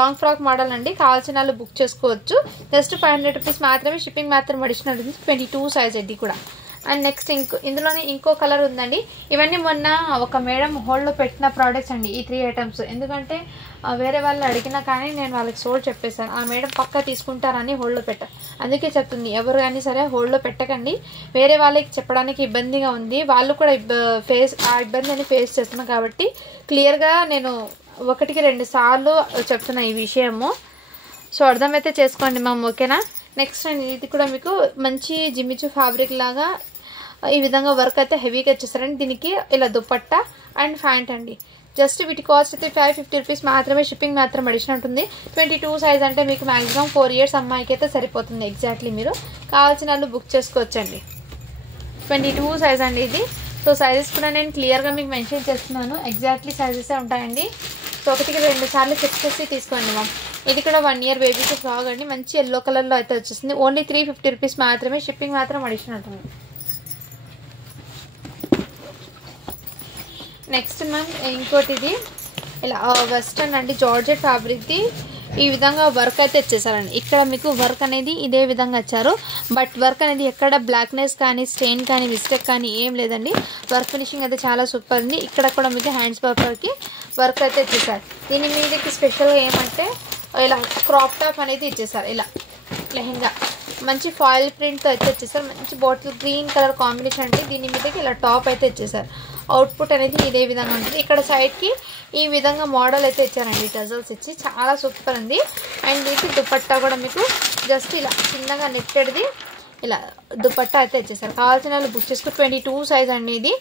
లాంగ్ ఫ్రాక్ మోడల్ అండి. కావాల్సిన వాళ్ళు బుక్ చేసుకోవచ్చు. జస్ట్ 500 రూపీస్ మాత్రమే, షిప్పింగ్ మాత్రం అడిషనల్ ఉంటుంది. 22 సైజ్ ఇది కూడా. అండ్ నెక్స్ట్ ఇందులోనే ఇంకో కలర్ ఉందండి. ఇవన్నీ మొన్న ఒక మేడం హోల్డ్లో పెట్టిన ప్రోడక్ట్స్ అండి, ఈ 3 items. ఎందుకంటే వేరే వాళ్ళు అడిగినా కానీ నేను వాళ్ళకి సోల్డ్ చెప్పేశాను, ఆ మేడం పక్కా తీసుకుంటారని హోల్డ్లో పెట్టాను. అందుకే చెప్తుంది, ఎవరు కానీ సరే హోల్డ్లో పెట్టకండి, వేరే వాళ్ళకి చెప్పడానికి ఇబ్బందిగా ఉంది, వాళ్ళు కూడా ఆ ఇబ్బందిని ఫేస్ చేస్తున్నాను. కాబట్టి క్లియర్గా నేను 1కి 2 సార్లు చెప్తున్నా ఈ విషయము, సో అర్థమైతే చేసుకోండి మ్యామ్, ఓకేనా. నెక్స్ట్ అండి ఇది కూడా మీకు మంచి జిమ్మిచు ఫ్యాబ్రిక్ లాగా ఈ విధంగా వర్క్ అయితే హెవీగా వచ్చేస్తారండి. దీనికి ఇలా దుపట్టా అండ్ ప్యాంట్ అండి. జస్ట్ వీటి కాస్ట్ అయితే 550 రూపీస్ మాత్రమే, షిప్పింగ్ మాత్రం అడిషనల్ ఉంటుంది. 22 సైజ్ అంటే మీకు మాక్సిమం 4 years అమ్మాయికి అయితే సరిపోతుంది ఎగ్జాక్ట్లీ. మీరు కావాల్సిన వాళ్ళు బుక్ చేసుకోవచ్చండి. 22 సైజ్ అండి ఇది. సో సైజెస్ కూడా నేను క్లియర్గా మీకు మెన్షన్ చేస్తున్నాను, ఎగ్జాక్ట్లీ సైజెసే ఉంటాయండి. సో 1కి 2 సార్లు చెక్ చేసి తీసుకోండి మ్యామ్. ఇది కూడా 1 year బేబీకి ఫ్రాక్ అండి, మంచి ఎల్లో కలర్లో అయితే వచ్చేస్తుంది. ఓన్లీ 350 రూపీస్ మాత్రమే, షిప్పింగ్ మాత్రం అడిషనల్ ఉంటుంది. నెక్స్ట్ మ్యామ్ ఇంకోటి ఇది ఇలా వెస్టర్న్ అండి, జార్జెట్ ఫ్యాబ్రిక్ది ఈ విధంగా వర్క్ అయితే ఇచ్చేసారండి. ఇక్కడ మీకు వర్క్ అనేది ఇదే విధంగా ఇచ్చారు, బట్ వర్క్ అనేది ఎక్కడ బ్లాక్నెస్ కానీ స్టెయిన్ కానీ మిస్టేక్ కానీ ఏం లేదండి. వర్క్ ఫినిషింగ్ అయితే చాలా సూపర్ ఉంది. ఇక్కడ కూడా మీకు హ్యాండ్స్ పేపర్కి వర్క్ అయితే ఇచ్చేసారు. దీని మీదకి స్పెషల్గా ఏమంటే ఇలా క్రాప్ టాప్ అనేది ఇచ్చేసారు, ఇలా లెహెంగా మంచి ఫాయిల్ ప్రింట్తో అయితే ఇచ్చేసారు. మంచి బాటిల్ గ్రీన్ కలర్ కాంబినేషన్ అండి. దీని మీదకి ఇలా టాప్ అయితే ఇచ్చేసారు. అవుట్పుట్ అనేది ఇదే విధంగా ఉంటుంది. ఇక్కడ సైడ్కి ఈ విధంగా మోడల్ అయితే ఇచ్చారండి, టజల్స్ ఇచ్చి, చాలా సూపర్ ఉంది. అండ్ దీనికి దుపట్టా కూడా మీకు జస్ట్ ఇలా చిన్నగా నెట్టెడ్ది ఇలా దుపట్టా అయితే ఇచ్చేసారు. కావాల్సిన వాళ్ళు బుక్ చేసుకో. 22 సైజ్ అండి ఇది.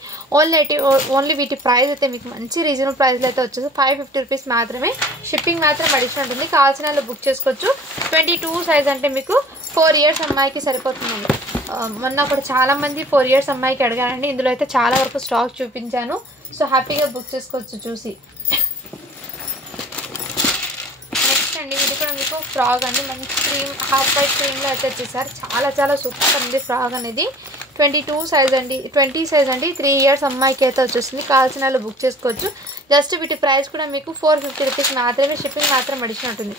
ఓన్లీ వీటి ప్రైస్ అయితే మీకు మంచి రీజనబుల్ ప్రైస్లో అయితే వచ్చేసి 550 రూపీస్ మాత్రమే. షిప్పింగ్ మాత్రం అడిషనల్ ఉంటుంది. కావాల్సిన వాళ్ళు బుక్ చేసుకోవచ్చు. 22 సైజ్ అంటే మీకు 4 ఇయర్స్ అమ్మాయికి సరిపోతుందండి. మొన్న కూడా చాలా మంది 4 ఇయర్స్ అమ్మాయికి అడిగానండి. ఇందులో అయితే చాలా వరకు స్టాక్ చూపించాను. సో హ్యాపీగా బుక్ చేసుకోవచ్చు చూసి. ఇది కూడా మీకు ఫ్రాక్ అండి. మంచి క్రీమ్ హాఫ్ వైట్ క్రీమ్లో అయితే వచ్చేసారు. చాలా సూపర్ ఉంది ఫ్రాక్ అనేది. 22 సైజ్ అండి, 20 సైజ్ అండి. 3 ఇయర్స్ అమ్మాయికి అయితే వచ్చేస్తుంది. కావాల్సిన వాళ్ళు బుక్ చేసుకోవచ్చు. జస్ట్ వీటి ప్రైస్ కూడా మీకు 450 రూపీస్ మాత్రమే. షిప్పింగ్ మాత్రం అడిషన్ ఉంటుంది.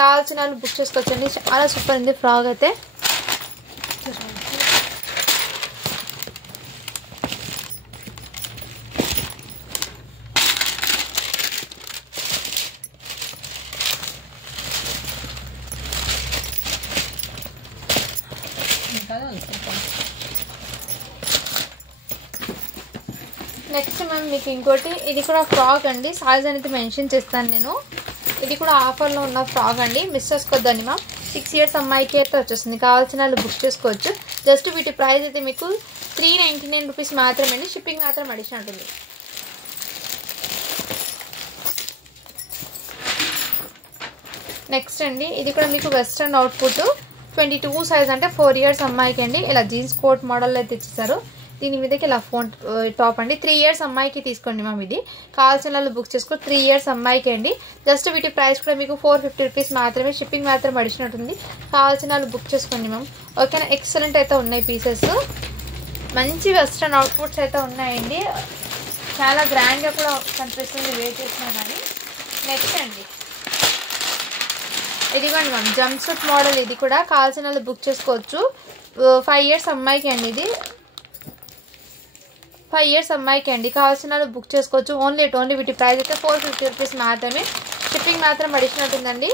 కావాల్సిన వాళ్ళు బుక్ చేసుకోవచ్చు అండి. చాలా సూపర్ ఉంది ఫ్రాక్ అయితే. నెక్స్ట్ మ్యామ్ మీకు ఇంకోటి, ఇది కూడా ఫ్రాక్ అండి. సైజ్ అనేది మెన్షన్ చేస్తాను నేను. ఇది కూడా ఆఫర్లో ఉన్న ఫ్రాక్ అండి, మిస్ చేసుకోవద్దండి మ్యామ్. 6 ఇయర్స్ అమ్మాయికి అయితే వచ్చేస్తుంది. కావాల్సిన వాళ్ళు బుక్ చేసుకోవచ్చు. జస్ట్ వీటి ప్రైస్ అయితే మీకు 399 రూపీస్ మాత్రమే అండి. షిప్పింగ్ మాత్రం అడిషన్ ఉంటుంది. నెక్స్ట్ అండి ఇది కూడా మీకు వెస్ట్రన్ అవుట్పుట్. 22 సైజ్ అంటే 4 ఇయర్స్ అమ్మాయికి అండి. ఇలా జీన్స్ కోట్ మోడల్ అయితే ఇచ్చేసారు. దీని మీదకి ఇలా ఫోన్ టాప్ అండి. 3 ఇయర్స్ అమ్మాయికి తీసుకోండి మ్యామ్. ఇది కావాల్సిన వాళ్ళు బుక్ చేసుకో. 3 ఇయర్స్ అమ్మాయికి అండి. జస్ట్ వీటి ప్రైస్ కూడా మీకు 450 రూపీస్ మాత్రమే. షిప్పింగ్ మాత్రం అడిషన్ ఉంటుంది. కావాల్సిన వాళ్ళు బుక్ చేసుకోండి మ్యామ్. ఓకేనా. ఎక్సలెంట్ అయితే ఉన్నాయి పీసెస్. మంచి వెస్ట్రన్ అవుట్పుట్స్ అయితే ఉన్నాయండి. చాలా గ్రాండ్గా కూడా కనిపిస్తుంది వేర్ చేసినా కానీ. నెక్స్ట్ అండి ఇదిగోండి మ్యామ్ జంప్ సూట్ మోడల్. ఇది కూడా కావాల్సిన వాళ్ళు బుక్ చేసుకోవచ్చు. 5 ఇయర్స్ అమ్మాయికి అండి. ఇది 5 ఇయర్స్ అమ్మాయికి అండి. కావాల్సిన వాళ్ళు బుక్ చేసుకోవచ్చు. ఓన్లీ వీటి ప్రైస్ అయితే 450 రూపీస్ మాత్రమే. షిప్పింగ్ మాత్రం అడిషన్ ఉంటుందండి.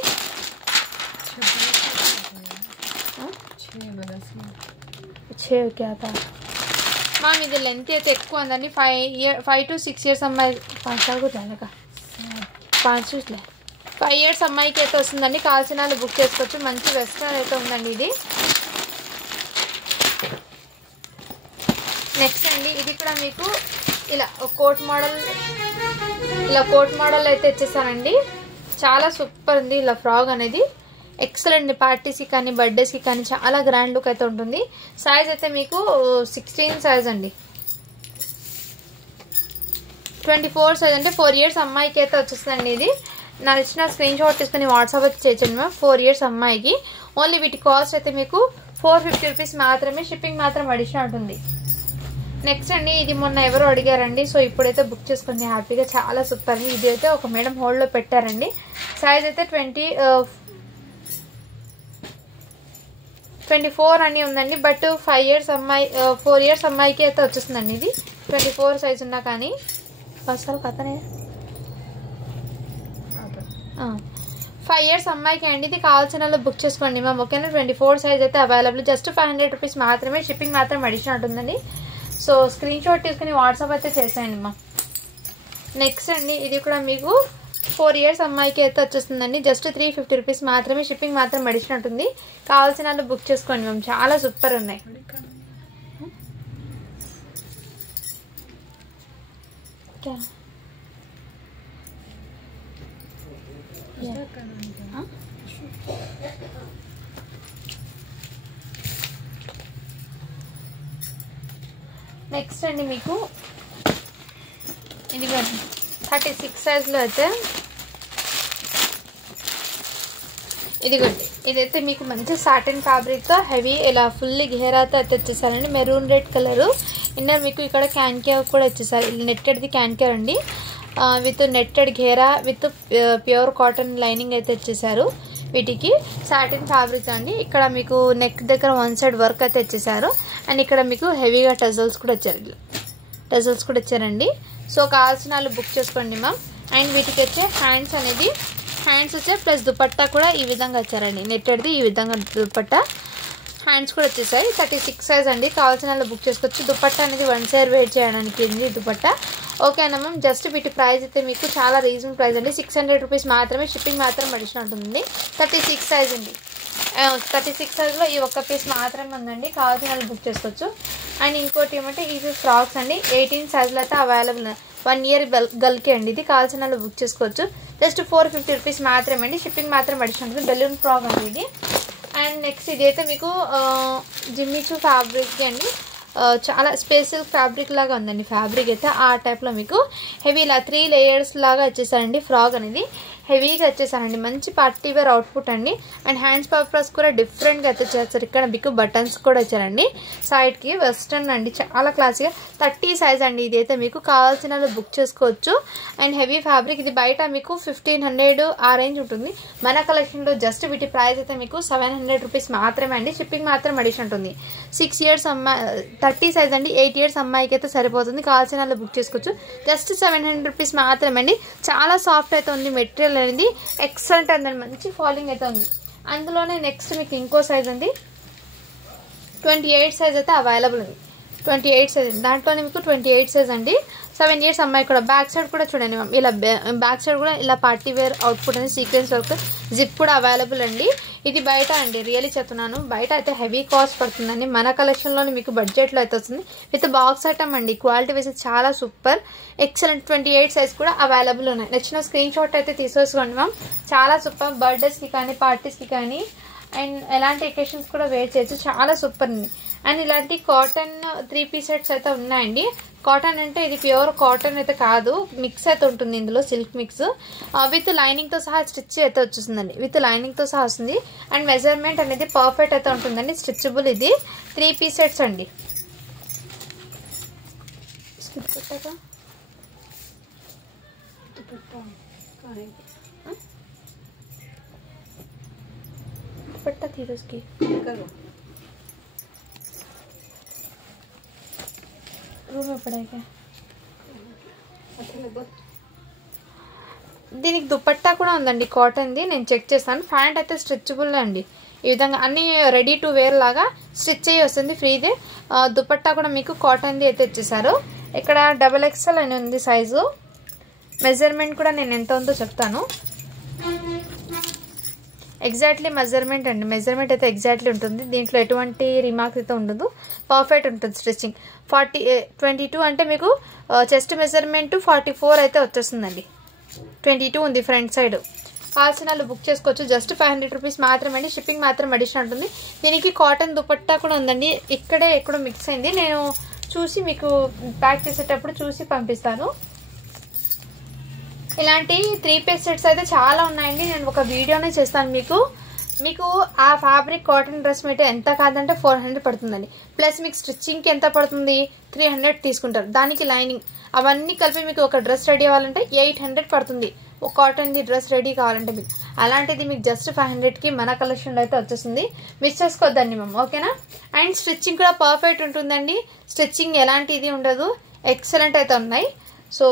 మ్యామ్ ఇది లెంత్ అయితే ఎక్కువ ఉందండి. 5 to 6 ఇయర్స్ అమ్మాయి 5 ఇయర్స్ అమ్మాయికి అయితే వస్తుందండి. కావాల్సిన వాళ్ళు బుక్ చేసుకోవచ్చు. మంచి వెస్ట్రన్ అయితే ఉందండి ఇది. నెక్స్ట్ అండి ఇది కూడా మీకు ఇలా కోట్ మోడల్ అయితే ఇచ్చేసానండి. చాలా సూపర్ ఉంది ఇలా ఫ్రాక్ అనేది. ఎక్సలెంట్. పార్టీస్కి కానీ బర్త్డేస్కి కానీ చాలా గ్రాండ్ లుక్ అయితే ఉంటుంది. సైజ్ అయితే మీకు 16 సైజ్ అండి. 24 సైజ్ అంటే 4 ఇయర్స్ అమ్మాయికి అయితే వచ్చేస్తుందండి. ఇది నచ్చిన స్క్రీన్ షాట్ తీసుకుని వాట్సాప్ అయితే చేయొచ్చండి మ్యామ్. 4 ఇయర్స్ అమ్మాయికి. ఓన్లీ వీటి కాస్ట్ అయితే మీకు 450 రూపీస్ మాత్రమే. షిప్పింగ్ మాత్రం అడిషన్ ఉంటుంది. నెక్స్ట్ అండి ఇది మొన్న ఎవరు అడిగారండి. సో ఇప్పుడైతే బుక్ చేసుకోండి హ్యాపీగా. చాలా సూపర్ అండి. ఇది అయితే ఒక మేడం హోల్డ్లో పెట్టారండి. సైజ్ అయితే 24 అని ఉందండి. బట్ 4 ఇయర్స్ అమ్మాయికి అయితే వచ్చేస్తుందండి. ఇది 24 సైజ్ ఉన్నా కానీ అసలు కథనే 5 ఇయర్స్ అమ్మాయికి అండి. ఇది కావాల్సిన వాళ్ళు బుక్ చేసుకోండి మ్యామ్. ఓకేనా. 24 సైజ్ అయితే అవైలబుల్. జస్ట్ 500 రూపీస్ మాత్రమే. షిప్పింగ్ మాత్రం అడిషన్ ఉంటుందండి. సో స్క్రీన్ షాట్ తీసుకుని వాట్సాప్ అయితే చేసేయండి మా. నెక్స్ట్ అండి ఇది కూడా మీకు 4 ఇయర్స్ అమ్మాయికి అయితే వచ్చేస్తుందండి. జస్ట్ 350 రూపీస్ మాత్రమే. షిప్పింగ్ మాత్రం అడిషన్ ఉంటుంది. కావాల్సిన వాళ్ళు బుక్ చేసుకోండి మ్యామ్. చాలా సూపర్ ఉన్నాయి. నెక్స్ట్ అండి మీకు ఇది 36 సైజ్లో అయితే ఇదిగోండి. ఇదైతే మీకు మంచి సాటిన్ ఫ్యాబ్రిక్తో హెవీ ఇలా ఫుల్లీ ఘేరాతో అయితే వచ్చేసారండి. Maroon red colour. ఇన్నర్ మీకు ఇక్కడ క్యాన్కేర్ కూడా వచ్చేసారు. నెట్టెడ్ది క్యాన్కేర్ అండి. విత్ నెట్టెడ్ ఘేరా విత్ ప్యూర్ కాటన్ లైనింగ్ అయితే వచ్చేసారు. వీటికి సాటిన్ ఫ్యాబ్రిక్ అండి. ఇక్కడ మీకు నెక్ దగ్గర 1 సైడ్ వర్క్ అయితే వచ్చేసారు. అండ్ ఇక్కడ మీకు హెవీగా టజల్స్ కూడా వచ్చారండి. సో కావాల్సిన వాళ్ళు బుక్ చేసుకోండి మ్యామ్. అండ్ వీటికి వచ్చే హ్యాండ్స్ వచ్చే ప్లస్ దుపట్టా కూడా ఈ విధంగా వచ్చారండి. నెట్టెడ్ది ఈ విధంగా దుపట్టా హ్యాండ్స్ కూడా వచ్చేసాయి. 36 సైజ్ అండి. కావాల్సిన వాళ్ళు బుక్ చేసుకోవచ్చు. దుపట్టా అనేది 1 సైడ్ వేర్ చేయడానికి ఉంది దుపట్టా. ఓకేనా మ్యామ్. జస్ట్ వీటి ప్రైస్ అయితే మీకు చాలా రీజనబుల్ ప్రైస్ అండి. 600 రూపీస్ మాత్రమే. షిప్పింగ్ మాత్రం అడిషన్ ఉంటుంది. 36 సైజ్ అండి. 36 సైజ్లో ఈ ఒక్క పీస్ మాత్రమే ఉందండి, కావాల్సిన వాళ్ళు బుక్ చేసుకోవచ్చు. అండ్ ఇంకోటి ఏమంటే ఇవి ఫ్రాక్స్ అండి, 18 సైజులో అయితే అవైలబుల్ 1 ఇయర్ గల్కి అండి. ఇది కావాల్సిన వాళ్ళు బుక్ చేసుకోవచ్చు. జస్ట్ 450 రూపీస్ మాత్రమే అండి, షిప్పింగ్ మాత్రం అడిషనల్ ఉంటుంది. బెలూన్ ఫ్రాక్ అండి ఇది. అండ్ నెక్స్ట్ ఇది అయితే మీకు జిమ్మిచూ ఫ్యాబ్రిక్ అండి, చాలా స్పెషల్ ఫ్యాబ్రిక్ లాగా ఉందండి. ఫ్యాబ్రిక్ అయితే ఆ టైప్లో మీకు హెవీ ఇలా 3 లేయర్స్ లాగా వచ్చేసారండి. ఫ్రాక్ అనేది హెవీగా వచ్చేసారండి, మంచి పార్టీ వేర్ అవుట్పుట్ అండి. అండ్ హ్యాండ్స్ పర్పస్ కూడా డిఫరెంట్గా అయితే చేస్తారు. ఇక్కడ మీకు బటన్స్ కూడా వచ్చారండి సైడ్కి, వెస్ట్రన్ అండి, చాలా క్లాస్గా. 30 సైజ్ అండి, ఇదైతే మీకు కావాల్సిన బుక్ చేసుకోవచ్చు. అండ్ హెవీ ఫ్యాబ్రిక్ ఇది బయట మీకు 1500 ఆ రేంజ్ ఉంటుంది. మన కలెక్షన్లో జస్ట్ వీటి ప్రైస్ అయితే మీకు 700 రూపీస్ మాత్రమే అండి, షిప్పింగ్ మాత్రం అడిషన్ ఉంటుంది. 6 ఇయర్స్ అమ్మాయి 30 సైజ్ అండి, 8 ఇయర్స్ అమ్మాయికి అయితే సరిపోతుంది. కావాల్సిన వాళ్ళు బుక్ చేసుకోవచ్చు. జస్ట్ 700 రూపీస్ మాత్రమే అండి. చాలా సాఫ్ట్ అయితే ఉంది మెటీరియల్ అనేది, ఎక్సలెంట్ అండి, మంచి ఫాలింగ్ అయితే ఉంది. అందులోనే నెక్స్ట్ మీకు ఇంకో సైజ్ ఉంది, 28 సైజ్ అయితే అవైలబుల్ ఉంది. 28 సైజ్, దాంట్లోనే మీకు 28 సైజ్ అండి, 7 ఇయర్స్ అమ్మాయి కూడా. బ్యాక్ సైడ్ కూడా చూడండి మ్యామ్, ఇలా బ్యాక్ సైడ్ కూడా ఇలా పార్టీ వేర్ అవుట్పుట్ అనేది సీక్వెన్స్ వర్క్, జిప్ కూడా అవైలబుల్ అండి. ఇది బయట అండి, రియల్లీ చెప్తున్నాను, బయట అయితే హెవీ కాస్ట్ పడుతుందండి. మన కలెక్షన్లోనే మీకు బడ్జెట్లో అయితే వస్తుంది. విత్ బాక్స్ ఐటమ్ అండి, క్వాలిటీ వేసి చాలా సూపర్ ఎక్సలెంట్. 28 సైజ్ కూడా అవైలబుల్ ఉన్నాయి. నచ్చిన స్క్రీన్ షాట్ అయితే తీసేసుకోండి మ్యామ్, చాలా సూపర్. బర్త్డేస్కి కానీ పార్టీస్కి కానీ అండ్ ఎలాంటి ఎకేషన్స్ కూడా వేర్ చేయొచ్చు, చాలా సూపర్ ఉంది. అండ్ ఇలాంటి కాటన్ 3 పీస్ సెట్స్ అయితే ఉన్నాయండి. కాటన్ అంటే ఇది ప్యూర్ కాటన్ అయితే కాదు, మిక్స్ అయితే ఉంటుంది ఇందులో, సిల్క్ మిక్స్ విత్ లైనింగ్తో సహా స్టిచ్ అయితే వచ్చేస్తుందండి, విత్ లైనింగ్తో సహా వస్తుంది. అండ్ మెజర్మెంట్ అనేది పర్ఫెక్ట్ అయితే ఉంటుందండి, స్టిచబుల్. ఇది 3 పీస్ సెట్స్ అండి. దీనికి దుపట్టా కూడా ఉందండి కాటన్ది, నేను చెక్ చేస్తాను. ప్యాంట్ అయితే స్ట్రెచబుల్ అండి, ఈ విధంగా అన్ని రెడీ టు వేర్ లాగా స్టిచ్ అయ్యి వస్తుంది, ఫ్రీదే. దుపట్టా కూడా మీకు కాటన్ది అయితే ఇచ్చేసారు. ఇక్కడ XXL అని ఉంది సైజు. మెజర్మెంట్ కూడా నేను ఎంత ఉందో చెప్తాను. ఎగ్జాక్ట్లీ మెజర్మెంట్ అండి, మెజర్మెంట్ అయితే ఎగ్జాక్ట్లీ ఉంటుంది, దీంట్లో ఎటువంటి రిమార్క్స్ అయితే ఉండదు, పర్ఫెక్ట్ ఉంటుంది స్టిచ్చింగ్. 22 అంటే మీకు చెస్ట్ మెజర్మెంట్ 44 అయితే వచ్చేస్తుందండి. 22 ఉంది ఫ్రంట్ సైడ్. కావాల్సిన వాళ్ళు బుక్ చేసుకోవచ్చు. జస్ట్ 500 రూపీస్ మాత్రమే అండి, షిప్పింగ్ మాత్రం అడిషనల్ ఉంటుంది. దీనికి కాటన్ దుపట్టా కూడా ఉందండి, ఇక్కడే ఎక్కడో మిక్స్ అయింది, నేను చూసి మీకు ప్యాక్ చేసేటప్పుడు చూసి పంపిస్తాను. ఇలాంటి 3 పీస్ సెట్స్ అయితే చాలా ఉన్నాయండి, నేను ఒక వీడియోనే చేస్తాను మీకు ఆ ఫ్యాబ్రిక్ కాటన్ డ్రెస్ మెటీరియల్ ఎంత కాదంటే 400 పడుతుందండి. ప్లస్ మీకు స్టిచ్చింగ్కి ఎంత పడుతుంది, 300 తీసుకుంటారు. దానికి లైనింగ్ అవన్నీ కలిపి మీకు ఒక డ్రెస్ రెడీ అవ్వాలంటే 800 పడుతుంది. ఒక కాటన్ది డ్రెస్ రెడీ కావాలంటే మీకు, అలాంటిది మీకు జస్ట్ 500కి మన కలెక్షన్లో అయితే వచ్చేస్తుంది. మిస్ చేసుకోవద్దండి మ్యామ్, ఓకేనా. అండ్ స్టిచ్చింగ్ కూడా పర్ఫెక్ట్ ఉంటుందండి, స్టిచ్చింగ్ ఎలాంటి ఇది ఉండదు, ఎక్సలెంట్ అయితే ఉన్నాయి. సో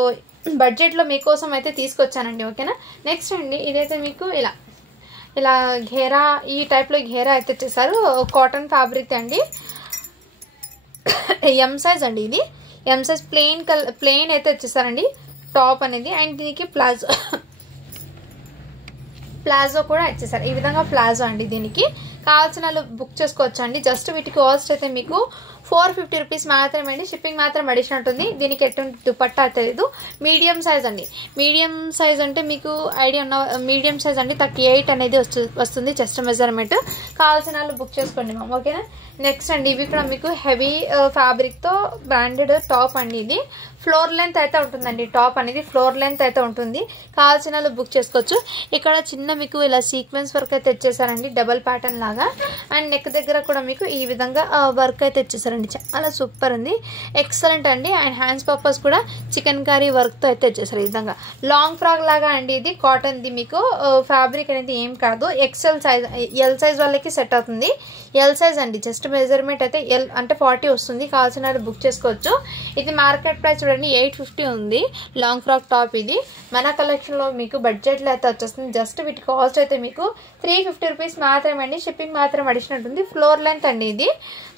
బడ్జెట్లో మీకోసం అయితే తీసుకొచ్చానండి, ఓకేనా. నెక్స్ట్ అండి ఇదైతే మీకు ఇలా ఘేరా, ఈ టైప్లో ఘేరా అయితే వచ్చేసారు, కాటన్ ఫ్యాబ్రిక్ అండి. ఎం సైజ్ అండి, ఇది ఎం సైజ్ ప్లెయిన్ అయితే వచ్చేసారండి టాప్ అనేది. అండ్ దీనికి ప్లాజో కూడా ఇచ్చేసారు, ఈ విధంగా ప్లాజో అండి. దీనికి కావాల్సిన వాళ్ళు బుక్ చేసుకోవచ్చు అండి. జస్ట్ వీటి కాస్ట్ అయితే మీకు 450 రూపీస్ మాత్రమే అండి, షిప్పింగ్ మాత్రం అడిషన్ ఉంటుంది. దీనికి ఎటువంటి దుపట్టా తెలియదు. మీడియం సైజ్ అండి, మీడియం సైజ్ అంటే మీకు ఐడియా ఉన్న మీడియం సైజ్ అండి, 38 అనేది వస్తుంది చెస్ట్ మెజర్మెంట్. కావాల్సిన వాళ్ళు బుక్ చేసుకోండి మ్యామ్, ఓకేనా. నెక్స్ట్ అండి ఇవి కూడా మీకు హెవీ ఫ్యాబ్రిక్తో బ్రాండెడ్ టాప్ అండి. ఇది ఫ్లోర్ లెంత్ అయితే ఉంటుందండి, టాప్ అనేది ఫ్లోర్ లెంత్ అయితే ఉంటుంది. కావాల్సిన వాళ్ళు బుక్ చేసుకోవచ్చు. ఇక్కడ చిన్న మీకు ఇలా సీక్వెన్స్ వర్క్ అయితే ఇచ్చేసారండి, డబల్ ప్యాటర్న్ లాగా. అండ్ నెక్ దగ్గర కూడా మీకు ఈ విధంగా వర్క్ అయితే ఇచ్చేసారండి, చాలా సూపర్ ఉంది, ఎక్సలెంట్ అండి. అండ్ హ్యాండ్స్ పర్పస్ కూడా చికెన్ కర్రీ వర్క్తో అయితే ఇచ్చేసారు, ఈ విధంగా లాంగ్ ఫ్రాక్ లాగా అండి. ఇది కాటన్ది, మీకు ఫ్యాబ్రిక్ అనేది ఏం కాదు. ఎక్సెల్ సైజ్, ఎల్ సైజ్ వాళ్ళకి సెట్ అవుతుంది. ఎల్ సైజ్ అండి, జస్ట్ మెజర్మెంట్ అయితే ఎల్ అంటే 40 వస్తుంది. కావాల్సిన వాళ్ళు బుక్ చేసుకోవచ్చు. ఇది మార్కెట్ ప్రైస్ చూడండి 850 ఉంది. లాంగ్ ఫ్రాక్ టాప్ ఇది మన కలెక్షన్లో మీకు బడ్జెట్లో అయితే వచ్చేస్తుంది. జస్ట్ వీటి కాస్ట్ అయితే మీకు 350 రూపీస్ మాత్రమే అండి, షిప్పింగ్ మాత్రం అడిషనల్ ఉంటుంది. ఫ్లోర్ లెంత్ అండి ఇది.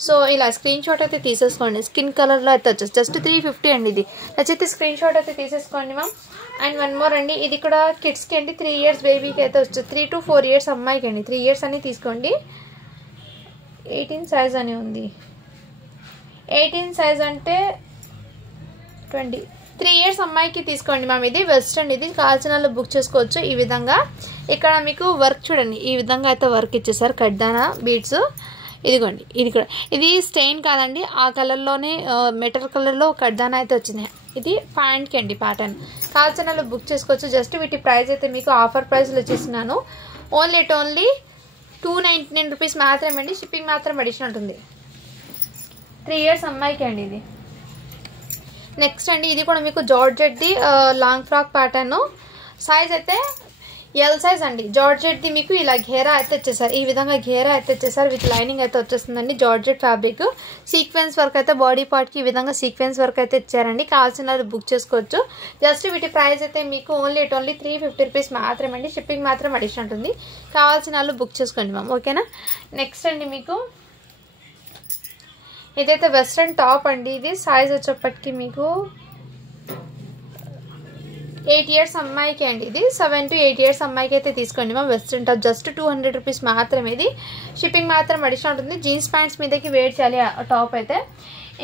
సో ఇలా స్క్రీన్ షాట్ అయితే తీసేసుకోండి, స్కిన్ కలర్లో అయితే వచ్చేసి జస్ట్ 350 అండి. ఇది నచ్చితే స్క్రీన్ షాట్ అయితే తీసేసుకోండి మ్యామ్. అండ్ వన్ మోర్ అండి, ఇది కూడా కిడ్స్కి అండి 3 years బేబీకి అయితే వచ్చి 3 to 4 years అమ్మాయికి అండి. 3 years అని తీసుకోండి. 18 సైజ్ అని ఉంది. 18 సైజ్ అంటే 20. 3 years అమ్మాయికి తీసుకోండి మ్యామ్. ఇది వెస్ట్రన్, ఇది కాల్చనాలో బుక్ చేసుకోవచ్చు. ఈ విధంగా ఇక్కడ మీకు వర్క్ చూడండి, ఈ విధంగా అయితే వర్క్ ఇచ్చేసారు. కడ్దానా బీడ్స్ ఇదిగోండి. ఇది కూడా ఇది స్టెయిన్ కాదండి, ఆ కలర్లోనే మెటల్ కలర్లో కడ్దానా అయితే వచ్చింది. ఇది ప్యాంట్కి అండి ప్యాటర్న్. కాల్చనాలో బుక్ చేసుకోవచ్చు. జస్ట్ వీటి ప్రైస్ అయితే మీకు ఆఫర్ ప్రైస్లో ఇచ్చేస్తున్నాను. ఓన్లీ 299 రూపీస్ మాత్రమే అండి. షిప్పింగ్ మాత్రం అడిషనల్ ఉంటుంది. 3 years అమ్మాయికి అండి ఇది. నెక్స్ట్ అండి, ఇది కూడా మీకు జార్జెట్ది లాంగ్ ఫ్రాక్ ప్యాటర్న్. సైజ్ అయితే ఎల్ సైజ్ అండి. జార్జెట్ది మీకు ఇలా ఘేరా అయితే వచ్చేసారు. ఈ విధంగా ఘేరా అయితే వచ్చేసారు. విత్ లైనింగ్ అయితే వచ్చేస్తుందండి. జార్జెట్ ఫ్యాబ్రిక్ సీక్వెన్స్ వర్క్ అయితే బాడీ పార్ట్కి ఈ విధంగా సీక్వెన్స్ వర్క్ అయితే ఇచ్చారండి. కావాల్సిన బుక్ చేసుకోవచ్చు. జస్ట్ వీటి ప్రైస్ అయితే మీకు ఓన్లీ 350 రూపీస్ మాత్రమే అండి. షిప్పింగ్ మాత్రం అడిషనల్ ఉంటుంది. కావాల్సిన వాళ్ళు బుక్ చేసుకోండి మ్యామ్. ఓకేనా. నెక్స్ట్ అండి, మీకు ఇదైతే వెస్ట్రన్ టాప్ అండి. ఇది సైజ్ వచ్చేప్పటికి మీకు 8 years అమ్మాయికి అండి. ఇది 7 to 8 years అమ్మాయికి అయితే తీసుకోండి మా వెస్ట్రన్ టాప్. జస్ట్ 200 రూపీస్ మాత్రమే. ఇది షిప్పింగ్ మాత్రం అడిషనల్ ఉంటుంది. జీన్స్ ప్యాంట్స్ మీదకి వేర్ చేయాలి ఆ టాప్ అయితే.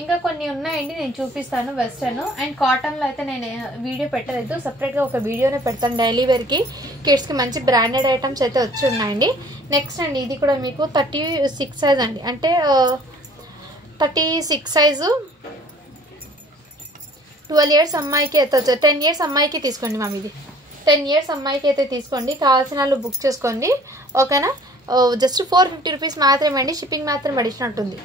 ఇంకా కొన్ని ఉన్నాయండి, నేను చూపిస్తాను వెస్ట్రన్ అండ్ కాటన్లో అయితే నేను వీడియో పెట్టలేదు. సపరేట్గా ఒక వీడియోనే పెడతాను. డైలీ వేర్కి కిడ్స్కి మంచి బ్రాండెడ్ ఐటమ్స్ అయితే వచ్చి ఉన్నాయండి. నెక్స్ట్ అండి, ఇది కూడా మీకు 36 సైజ్ అండి. అంటే 36 సైజు 12 years అమ్మాయికి అయితే వచ్చారు. 10 years అమ్మాయికి తీసుకోండి మ్యామ్. ఇది 10 years అమ్మాయికి అయితే తీసుకోండి. కావాల్సిన వాళ్ళు బుక్ చేసుకోండి. ఓకేనా. జస్ట్ 450 రూపీస్ మాత్రమే అండి. షిప్పింగ్ మాత్రం అడిషనల్ ఉంటుంది.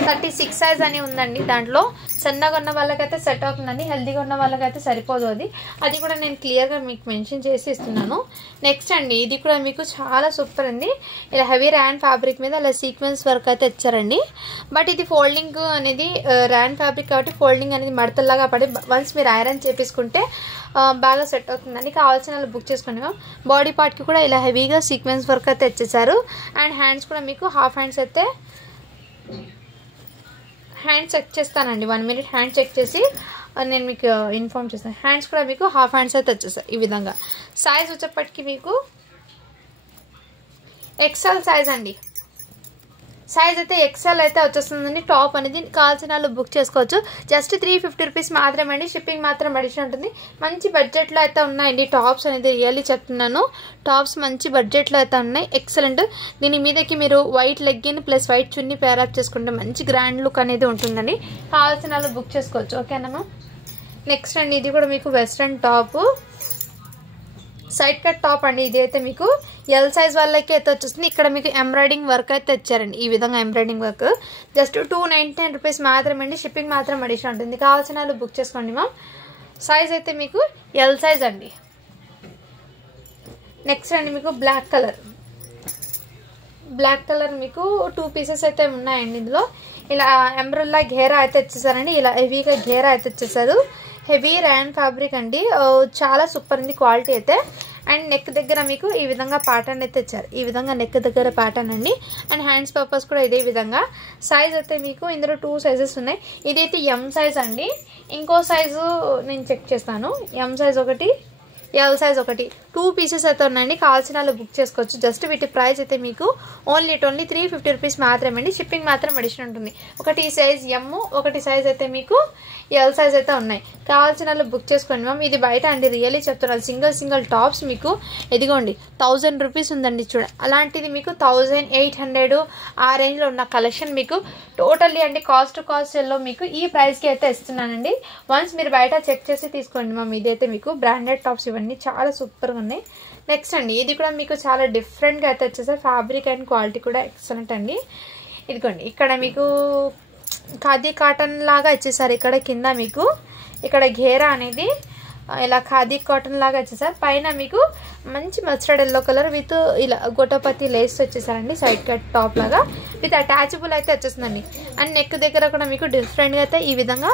36 సైజ్ అని ఉందండి. దాంట్లో సన్నగా ఉన్న వాళ్ళకైతే సెట్ అవుతుందండి. హెల్దీగా ఉన్న వాళ్ళకైతే సరిపోదు. అది కూడా నేను క్లియర్గా మీకు మెన్షన్ చేసి ఇస్తున్నాను. నెక్స్ట్ అండి, ఇది కూడా మీకు చాలా సూపర్ ఉంది. ఇలా హెవీ ర్యాన్ ఫ్యాబ్రిక్ మీద ఇలా సీక్వెన్స్ వర్క్ అయితే ఇచ్చారండి. బట్ ఇది ఫోల్డింగ్ అనేది ర్యాన్ ఫ్యాబ్రిక్ కాబట్టి ఫోల్డింగ్ అనేది మడతల్లాగా పడి వన్స్ మీరు ఐరన్ చేపించుకుంటే బాగా సెట్ అవుతుందండి. కావాల్సిన వాళ్ళు బుక్ చేసుకోండి మ్యామ్. బాడీ పార్ట్కి కూడా ఇలా హెవీగా సీక్వెన్స్ వర్క్ అయితే ఇచ్చేసారు. అండ్ హ్యాండ్స్ కూడా మీకు హాఫ్ హ్యాండ్స్ అయితే హ్యాండ్ చెక్ చేస్తానండి. 1 minute హ్యాండ్ చెక్ చేసి నేను మీకు ఇన్ఫార్మ్ చేస్తాను. హ్యాండ్స్ కూడా మీకు హాఫ్ హ్యాండ్స్ అయితే వచ్చేస్తాయి. ఈ విధంగా సైజ్ వచ్చేప్పటికి మీకు ఎక్సెల్ సైజ్ అండి. సైజ్ అయితే ఎక్సెల్ అయితే వచ్చేస్తుందండి. టాప్ అనేది కావాల్సిన వాళ్ళు బుక్ చేసుకోవచ్చు. జస్ట్ 350 రూపీస్ మాత్రమే అండి. షిప్పింగ్ మాత్రం అడిషనల్ ఉంటుంది. మంచి బడ్జెట్లో అయితే ఉన్నాయండి టాప్స్ అనేది. రియల్లీ చెప్తున్నాను, టాప్స్ మంచి బడ్జెట్లో అయితే ఉన్నాయి. ఎక్సలెంట్. దీని మీదకి మీరు వైట్ లెగ్గిన్ ప్లస్ వైట్ చున్నీ పేరప్ చేసుకుంటే మంచి గ్రాండ్ లుక్ అనేది ఉంటుందండి. కావాల్సిన వాళ్ళు బుక్ చేసుకోవచ్చు. ఓకేనా. నెక్స్ట్ అండి, ఇది కూడా మీకు western top side cut top అండి. ఇది అయితే మీకు ఎల్ సైజ్ వాళ్ళకి అయితే వచ్చేస్తుంది. ఇక్కడ మీకు ఎంబ్రాయిడింగ్ వర్క్ అయితే ఇచ్చారండి. ఈ విధంగా ఎంబ్రాయిడింగ్ వర్క్ జస్ట్ 299 రూపీస్ మాత్రమే అండి. షిప్పింగ్ మాత్రం అడిషనల్ ఉంటుంది. కావాల్సిన వాళ్ళు బుక్ చేసుకోండి మ్యామ్. సైజ్ అయితే మీకు ఎల్ సైజ్ అండి. నెక్స్ట్ అండి, మీకు బ్లాక్ కలర్ మీకు 2 pieces అయితే ఉన్నాయండి. ఇందులో ఇలా ఎంబ్రోల్లా ఘేరా అయితే ఇచ్చేసారండి. ఇలా హెవీగా ఘేరా అయితే ఇచ్చేసారు. హెవీ ర్యాన్ ఫ్యాబ్రిక్ అండి. చాలా సూపర్ ఉంది క్వాలిటీ అయితే. అండ్ నెక్ దగ్గర మీకు ఈ విధంగా ప్యాటర్న్ అయితే ఇచ్చారు. ఈ విధంగా నెక్ దగ్గర ప్యాటర్న్ అండి. అండ్ హ్యాండ్స్ పర్పస్ కూడా ఇదే విధంగా. సైజ్ అయితే మీకు ఇందులో 2 sizes ఉన్నాయి. ఇదైతే ఎం సైజ్ అండి. ఇంకో సైజు నేను చెక్ చేస్తాను. ఎం సైజ్ ఒకటి, ఎల్ సైజ్ ఒకటి. 2 pieces అయితే ఉన్నాయండి. కావాల్సిన వాళ్ళు బుక్ చేసుకోవచ్చు. జస్ట్ వీటి ప్రైస్ అయితే మీకు ఓన్లీ 350 రూపీస్ మాత్రమే అండి. షిప్పింగ్ మాత్రం అడిషనల్ ఉంటుంది. ఒకటి సైజ్ ఎమ్, ఒకటి సైజ్ అయితే మీకు ఎల్ సైజ్ అయితే ఉన్నాయి. కావాల్సిన వాళ్ళు బుక్ చేసుకోండి మ్యామ్. ఇది బయట అండి రియల్లీ చెప్తున్నారు. సింగిల్ టాప్స్ మీకు ఇదిగోండి 1000 రూపీస్ ఉందండి. అలాంటిది మీకు 1800 ఆ రేంజ్లో ఉన్న కలెక్షన్ మీకు టోటల్లీ అండి కాస్ట్ లో మీకు ఈ ప్రైస్కి అయితే ఇస్తున్నానండి. వన్స్ మీరు బయట చెక్ చేసి తీసుకోండి మ్యామ్. ఇదైతే మీకు బ్రాండెడ్ టాప్స్ ఇవన్నీ చాలా సూపర్గా ఉన్నాయి. నెక్స్ట్ అండి, ఇది కూడా మీకు చాలా డిఫరెంట్గా అయితే వచ్చేసారి. ఫ్యాబ్రిక్ అండ్ క్వాలిటీ కూడా ఎక్సలెంట్ అండి. ఇదిగోండి ఇక్కడ మీకు ఖాదీ కాటన్ లాగా ఇచ్చేసారు. ఇక్కడ కింద మీకు ఇక్కడ ఘేరా అనేది ఇలా ఖాదీ కాటన్ లాగా వచ్చేసారు. పైన మీకు మంచి మస్టర్డ్ ఎల్లో కలర్ విత్ ఇలా గోటపతి లేస్ వచ్చేసారండి. సైడ్ కట్ టాప్ లాగా విత్ అటాచబుల్ అయితే వచ్చేస్తుందండి. అండ్ నెక్ దగ్గర కూడా మీకు డిఫరెంట్గా అయితే ఈ విధంగా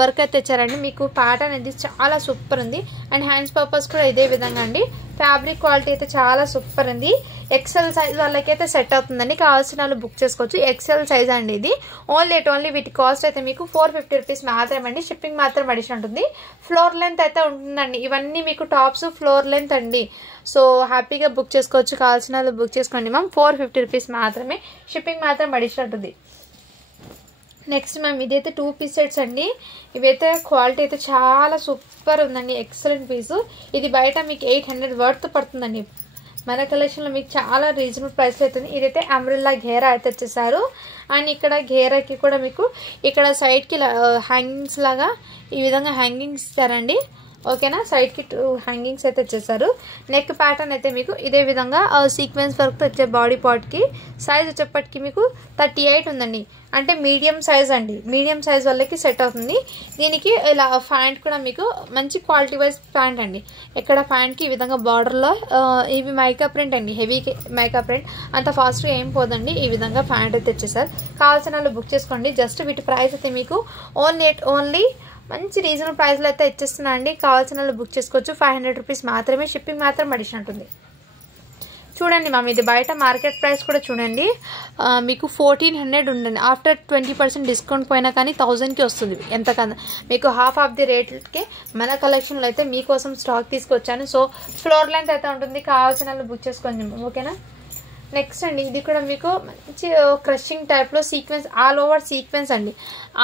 వర్క్ అయితే ఇచ్చారండి. మీకు ప్యాటర్న్ అనేది చాలా సూపర్ ఉంది. అండ్ హ్యాండ్స్ పర్పస్ కూడా ఇదే విధంగా అండి. ఫ్యాబ్రిక్ క్వాలిటీ అయితే చాలా సూపర్ ఉంది. ఎక్సెల్ సైజ్ వాళ్ళకైతే సెట్ అవుతుందండి. కావాల్సిన వాళ్ళు బుక్ చేసుకోవచ్చు. ఎక్సెల్ సైజ్ అండి ఇది. ఓన్లీ వీటి కాస్ట్ అయితే మీకు 450 రూపీస్ మాత్రమే అండి. షిప్పింగ్ మాత్రం అడిషన్ ఉంటుంది. ఫ్లోర్ లెంత్ అయితే ఉంటుందండి. ఇవన్నీ మీకు టాప్స్ ఫ్లోర్ లెంత్ అండి. సో హ్యాపీగా బుక్ చేసుకోవచ్చు. కావాల్సిన వాళ్ళు బుక్ చేసుకోండి మ్యామ్. 450 రూపీస్ మాత్రమే. షిప్పింగ్ మాత్రం అడిషన్ ఉంటుంది. నెక్స్ట్ మ్యామ్ ఇదైతే 2 పీస్ సెట్స్ అండి. ఇవైతే క్వాలిటీ అయితే చాలా సూపర్ ఉందండి. ఎక్సలెంట్ పీసు. ఇది బయట మీకు 800 వర్త్ పడుతుందండి. మన కలెక్షన్లో మీకు చాలా రీజనబుల్ ప్రైస్లో అవుతుంది. ఇదైతే అంబ్రెల్లా ఘేరా అయితే వచ్చేసారు. అండ్ ఇక్కడ ఘేరాకి కూడా మీకు ఇక్కడ సైడ్కి హ్యాంగింగ్స్ లాగా ఈ విధంగా హ్యాంగింగ్స్ ఇస్తారండి. ఓకేనా, సైడ్కి 2 హ్యాంగింగ్స్ అయితే వచ్చేసారు. నెక్ ప్యాటర్న్ అయితే మీకు ఇదే విధంగా సీక్వెన్స్ వర్క్తో వచ్చే బాడీ పార్ట్కి సైజ్ వచ్చేప్పటికి మీకు 38 ఉందండి. అంటే మీడియం సైజ్ అండి. మీడియం సైజ్ వాళ్ళకి సెట్ అవుతుంది. దీనికి ఇలా ప్యాంట్ కూడా మీకు మంచి క్వాలిటీ వైజ్ ప్యాంట్ అండి. ఇక్కడ ప్యాంట్కి ఈ విధంగా బార్డర్లో ఇవి మైకా ప్రింట్ అండి. హెవీ మైకా ప్రింట్ అంత ఫాస్ట్గా ఏం పోదండి. ఈ విధంగా ప్యాంట్ అయితే వచ్చేసారు. కావాల్సిన వాళ్ళు బుక్ చేసుకోండి. జస్ట్ వీటి ప్రైస్ అయితే మీకు ఓన్లీ మంచి రీజనబుల్ ప్రైస్లో అయితే ఇచ్చేస్తున్నా అండి. కావాల్సిన వాళ్ళు బుక్ చేసుకోవచ్చు. 500 రూపీస్ మాత్రమే. షిప్పింగ్ మాత్రం అడిషన్ ఉంటుంది. చూడండి మ్యామ్, ఇది బయట మార్కెట్ ప్రైస్ కూడా చూడండి మీకు 1400 ఉండండి. ఆఫ్టర్ 20% డిస్కౌంట్ పోయినా కానీ 1000కి వస్తుంది. ఎంతకన్నా మీకు హాఫ్ ఆఫ్ ది రేట్కి మన కలెక్షన్లో అయితే మీకోసం స్టాక్ తీసుకొచ్చాను. సో ఫ్లోర్ లెంత్ అయితే ఉంటుంది. కావాల్సిన వాళ్ళు బుక్ చేసుకోండి. ఓకేనా. నెక్స్ట్ అండి ఇది కూడా మీకు మంచి క్రషింగ్ టైప్లో సీక్వెన్స్ ఆల్ ఓవర్ సీక్వెన్స్ అండి.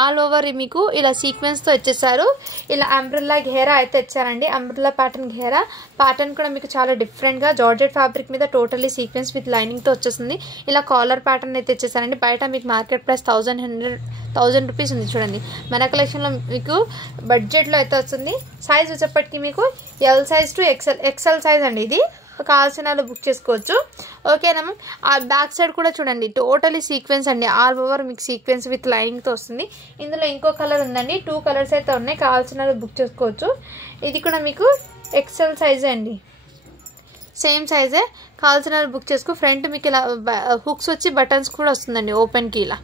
ఆల్ ఓవర్ మీకు ఇలా సీక్వెన్స్తో వచ్చేసారు. ఇలా అంబ్రెల్లా ఘేరా అయితే ఇచ్చారండి. అంబ్రెల్లా ప్యాటర్న్ ఘేరా ప్యాటర్న్ కూడా మీకు చాలా డిఫరెంట్గా జార్జెట్ ఫ్యాబ్రిక్ మీద టోటల్లీ సీక్వెన్స్ విత్ లైనింగ్తో వచ్చేస్తుంది. ఇలా కాలర్ ప్యాటర్న్ అయితే ఇచ్చేసారండి. బయట మీకు మార్కెట్ ప్రైస్ 1000 రూపీస్ ఉంది. చూడండి మన కలెక్షన్లో మీకు బడ్జెట్లో అయితే వస్తుంది. సైజ్ వచ్చేప్పటికి మీకు L size to XL size అండి. ఇది కావాల్సిన వాళ్ళు బుక్ చేసుకోవచ్చు. ఓకేనా మ్యామ్. ఆ బ్యాక్ సైడ్ కూడా చూడండి టోటలీ సీక్వెన్స్ అండి. ఆల్ ఓవర్ మీకు సీక్వెన్స్ విత్ లైనింగ్తో వస్తుంది. ఇందులో ఇంకో కలర్ ఉందండి. 2 కలర్స్ అయితే ఉన్నాయి. కావాల్సిన వాళ్ళు బుక్ చేసుకోవచ్చు. ఇది కూడా మీకు ఎక్సెల్ సైజే అండి. సేమ్ సైజే. కావాల్సిన వాళ్ళు బుక్ చేసుకో. ఫ్రంట్ మీకు ఇలా హుక్స్ వచ్చి బటన్స్ కూడా వస్తుందండి. ఓపెన్కి ఇలా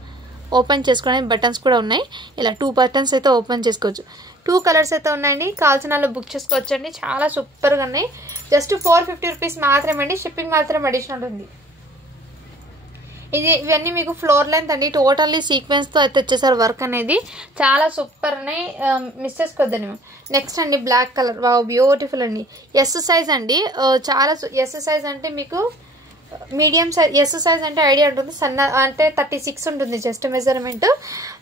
ఓపెన్ చేసుకోవడానికి బటన్స్ కూడా ఉన్నాయి. ఇలా 2 బటన్స్ అయితే ఓపెన్ చేసుకోవచ్చు. 2 కలర్స్ అయితే ఉన్నాయండి. కావాల్సిన వాళ్ళు బుక్ చేసుకోవచ్చు అండి. చాలా సూపర్గా ఉన్నాయి. జస్ట్ 450 రూపీస్ మాత్రమే అండి. షిప్పింగ్ మాత్రం అడిషనల్ ఉంది. ఇవన్నీ మీకు ఫ్లోర్ లెంత్ అండి. టోటల్లీ సీక్వెన్స్తో అయితే వచ్చేసారు. వర్క్ అనేది చాలా సూపర్ ఉన్నాయి. మిస్ చేసుకోవద్దండి మేము. నెక్స్ట్ అండి బ్లాక్ కలర్. వావ్ బ్యూటిఫుల్ అండి. ఎస్ సైజ్ అండి. చాలా ఎస్ సైజ్ అంటే మీకు మీడియం సైజ్. ఎస్ సైజ్ అంటే ఐడియా ఉంటుంది. సన్న అంటే 36 ఉంటుంది chest measurement.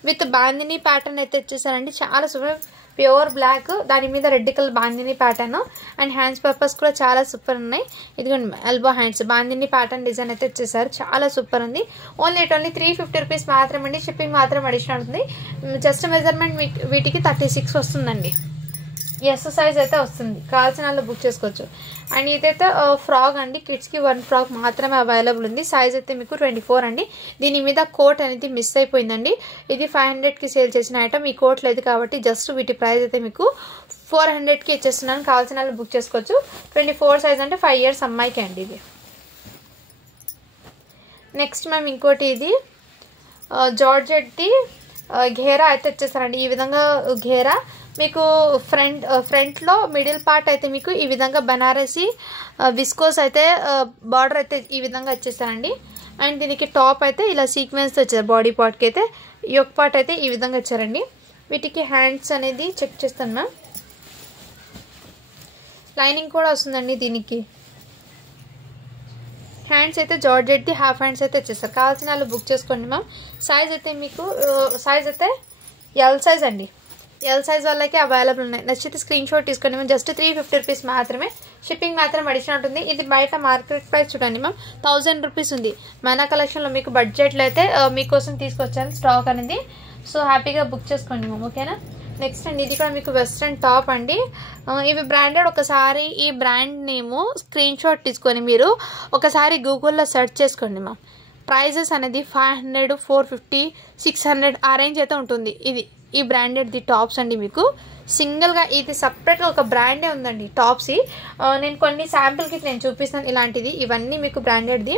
With bandhani pattern అయితే వచ్చేసారండి. చాలా సూపర్ ప్యూర్ బ్లాక్. దాని మీద red colour bandhani pattern. And hands purpose కూడా చాలా సూపర్ ఉన్నాయి. ఇదిగోండి elbow hands bandhani pattern design అయితే వచ్చేసారు. చాలా సూపర్ ఉంది. ఓన్లీ 350 రూపీస్ మాత్రమే అండి. షిప్పింగ్ మాత్రం అడిషనల్ ఉంటుంది. చెస్ట్ మెజర్మెంట్ వీటికి 36 వస్తుందండి. ఎస్ సైజ్ అయితే వస్తుంది. కావాల్సిన వాళ్ళు బుక్ చేసుకోవచ్చు. అండ్ ఇదైతే ఫ్రాక్ అండి. కిడ్స్కి 1 ఫ్రాక్ మాత్రమే అవైలబుల్ ఉంది. సైజ్ అయితే మీకు 24 అండి. దీని మీద కోట్ అనేది మిస్ అయిపోయిందండి. ఇది 500కి సేల్ చేసిన ఐటమ్. ఈ కోట్ లేదు కాబట్టి జస్ట్ వీటి ప్రైస్ అయితే మీకు 400కి ఇచ్చేస్తున్నాను. కావాల్సిన వాళ్ళు బుక్ చేసుకోవచ్చు. 24 సైజ్ అంటే 5 years అమ్మాయికి అండి ఇది. నెక్స్ట్ మ్యామ్ ఇంకోటి ఇది జార్జెట్ది ఘేరా అయితే వచ్చేసారండి. ఈ విధంగా ఘేరా మీకు ఫ్రంట్లో మిడిల్ పార్ట్ అయితే మీకు ఈ విధంగా బనారసి విస్కోస్ అయితే బార్డర్ అయితే ఈ విధంగా వచ్చేసారండి. అండ్ దీనికి టాప్ అయితే ఇలా సీక్వెన్స్ వచ్చారు. బాడీ పార్ట్కి అయితే యోక్ పార్ట్ అయితే ఈ విధంగా వచ్చారండి. వీటికి హ్యాండ్స్ అనేది చెక్ చేస్తాను మ్యామ్. లైనింగ్ కూడా వస్తుందండి దీనికి. హ్యాండ్స్ అయితే జార్జెట్ది హాఫ్ హ్యాండ్స్ అయితే వచ్చేస్తారు. కావాల్సిన వాళ్ళు బుక్ చేసుకోండి మ్యామ్. సైజ్ అయితే మీకు సైజ్ అయితే ఎల్ సైజ్ అండి. ఎల్ సైజ్ వాళ్ళకి అవైలబుల్ ఉన్నాయి. నచ్చితే స్క్రీన్ షాట్ తీసుకోండి మ్యామ్. జస్ట్ 350 రూపీస్ మాత్రమే. షిప్పింగ్ మాత్రం అడిషనల్ ఉంటుంది. ఇది బయట మార్కెట్ ప్రైస్ చూడండి మ్యామ్ 1000 రూపీస్ ఉంది. మన కలెక్షన్లో మీకు బడ్జెట్లో అయితే మీకోసం తీసుకొచ్చాను స్టాక్ అనేది. సో హ్యాపీగా బుక్ చేసుకోండి మ్యామ్. ఓకేనా. నెక్స్ట్ అండి ఇది కూడా మీకు వెస్ట్రన్ టాప్ అండి. ఇవి బ్రాండెడ్. ఒకసారి ఈ బ్రాండ్ నేము స్క్రీన్ షాట్ తీసుకొని మీరు ఒకసారి గూగుల్లో సెర్చ్ చేసుకోండి మ్యామ్. ప్రైజెస్ అనేది 500, 450, 600 ఆ రేంజ్ అయితే ఉంటుంది. ఇది ఈ బ్రాండెడ్ది టాప్స్ అండి. మీకు సింగిల్గా ఇది సపరేట్గా ఒక బ్రాండే ఉందండి టాప్స్. నేను కొన్ని శాంపిల్కి నేను చూపిస్తాను ఇలాంటిది. ఇవన్నీ మీకు బ్రాండెడ్ది.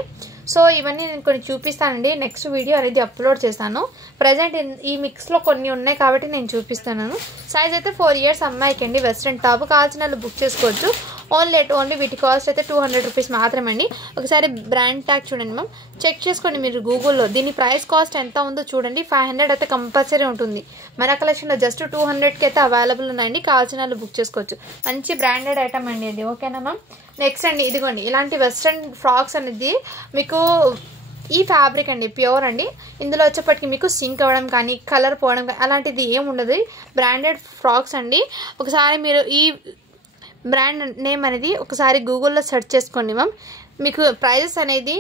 సో ఇవన్నీ నేను కొన్ని చూపిస్తానండి. నెక్స్ట్ వీడియో అనేది అప్లోడ్ చేస్తాను. ప్రజెంట్ ఈ మిక్స్లో కొన్ని ఉన్నాయి కాబట్టి నేను చూపిస్తాను. సైజ్ అయితే 4 years అమ్మాయికి అండి. Western top. కావాల్సిన వాళ్ళు బుక్ చేసుకోవచ్చు. ఓన్లీ వీటి కాస్ట్ అయితే 200 రూపీస్ మాత్రమే అండి. ఒకసారి బ్రాండ్ ట్యాగ్ చూడండి మ్యామ్, చెక్ చేసుకోండి మీరు గూగుల్లో. దీని ప్రైస్ కాస్ట్ ఎంత ఉందో చూడండి. 500 అయితే కంపల్సరీ ఉంటుంది. మన కలెక్షన్లో జస్ట్ 200కి అయితే అవైలబుల్ ఉన్నాయండి. కావాల్సిన వాళ్ళు బుక్ చేసుకోవచ్చు. మంచి బ్రాండెడ్ ఐటమ్ అండి ఇది. ఓకేనా మ్యామ్? నెక్స్ట్ అండి ఇదిగోండి ఇలాంటి వెస్ట్రన్ ఫ్రాక్స్ అనేది మీకు ఈ ఫ్యాబ్రిక్ అండి ప్యూర్ అండి. ఇందులో వచ్చేప్పటికి మీకు సింక్ అవ్వడం కానీ కలర్ పోవడం కానీ అలాంటిది ఏమి ఉండదు. బ్రాండెడ్ ఫ్రాక్స్ అండి. ఒకసారి మీరు ఈ బ్రాండ్ నేమ్ అనేది ఒకసారి గూగుల్లో సెర్చ్ చేసుకోండి మ్యామ్. మీకు ప్రైజెస్ అనేది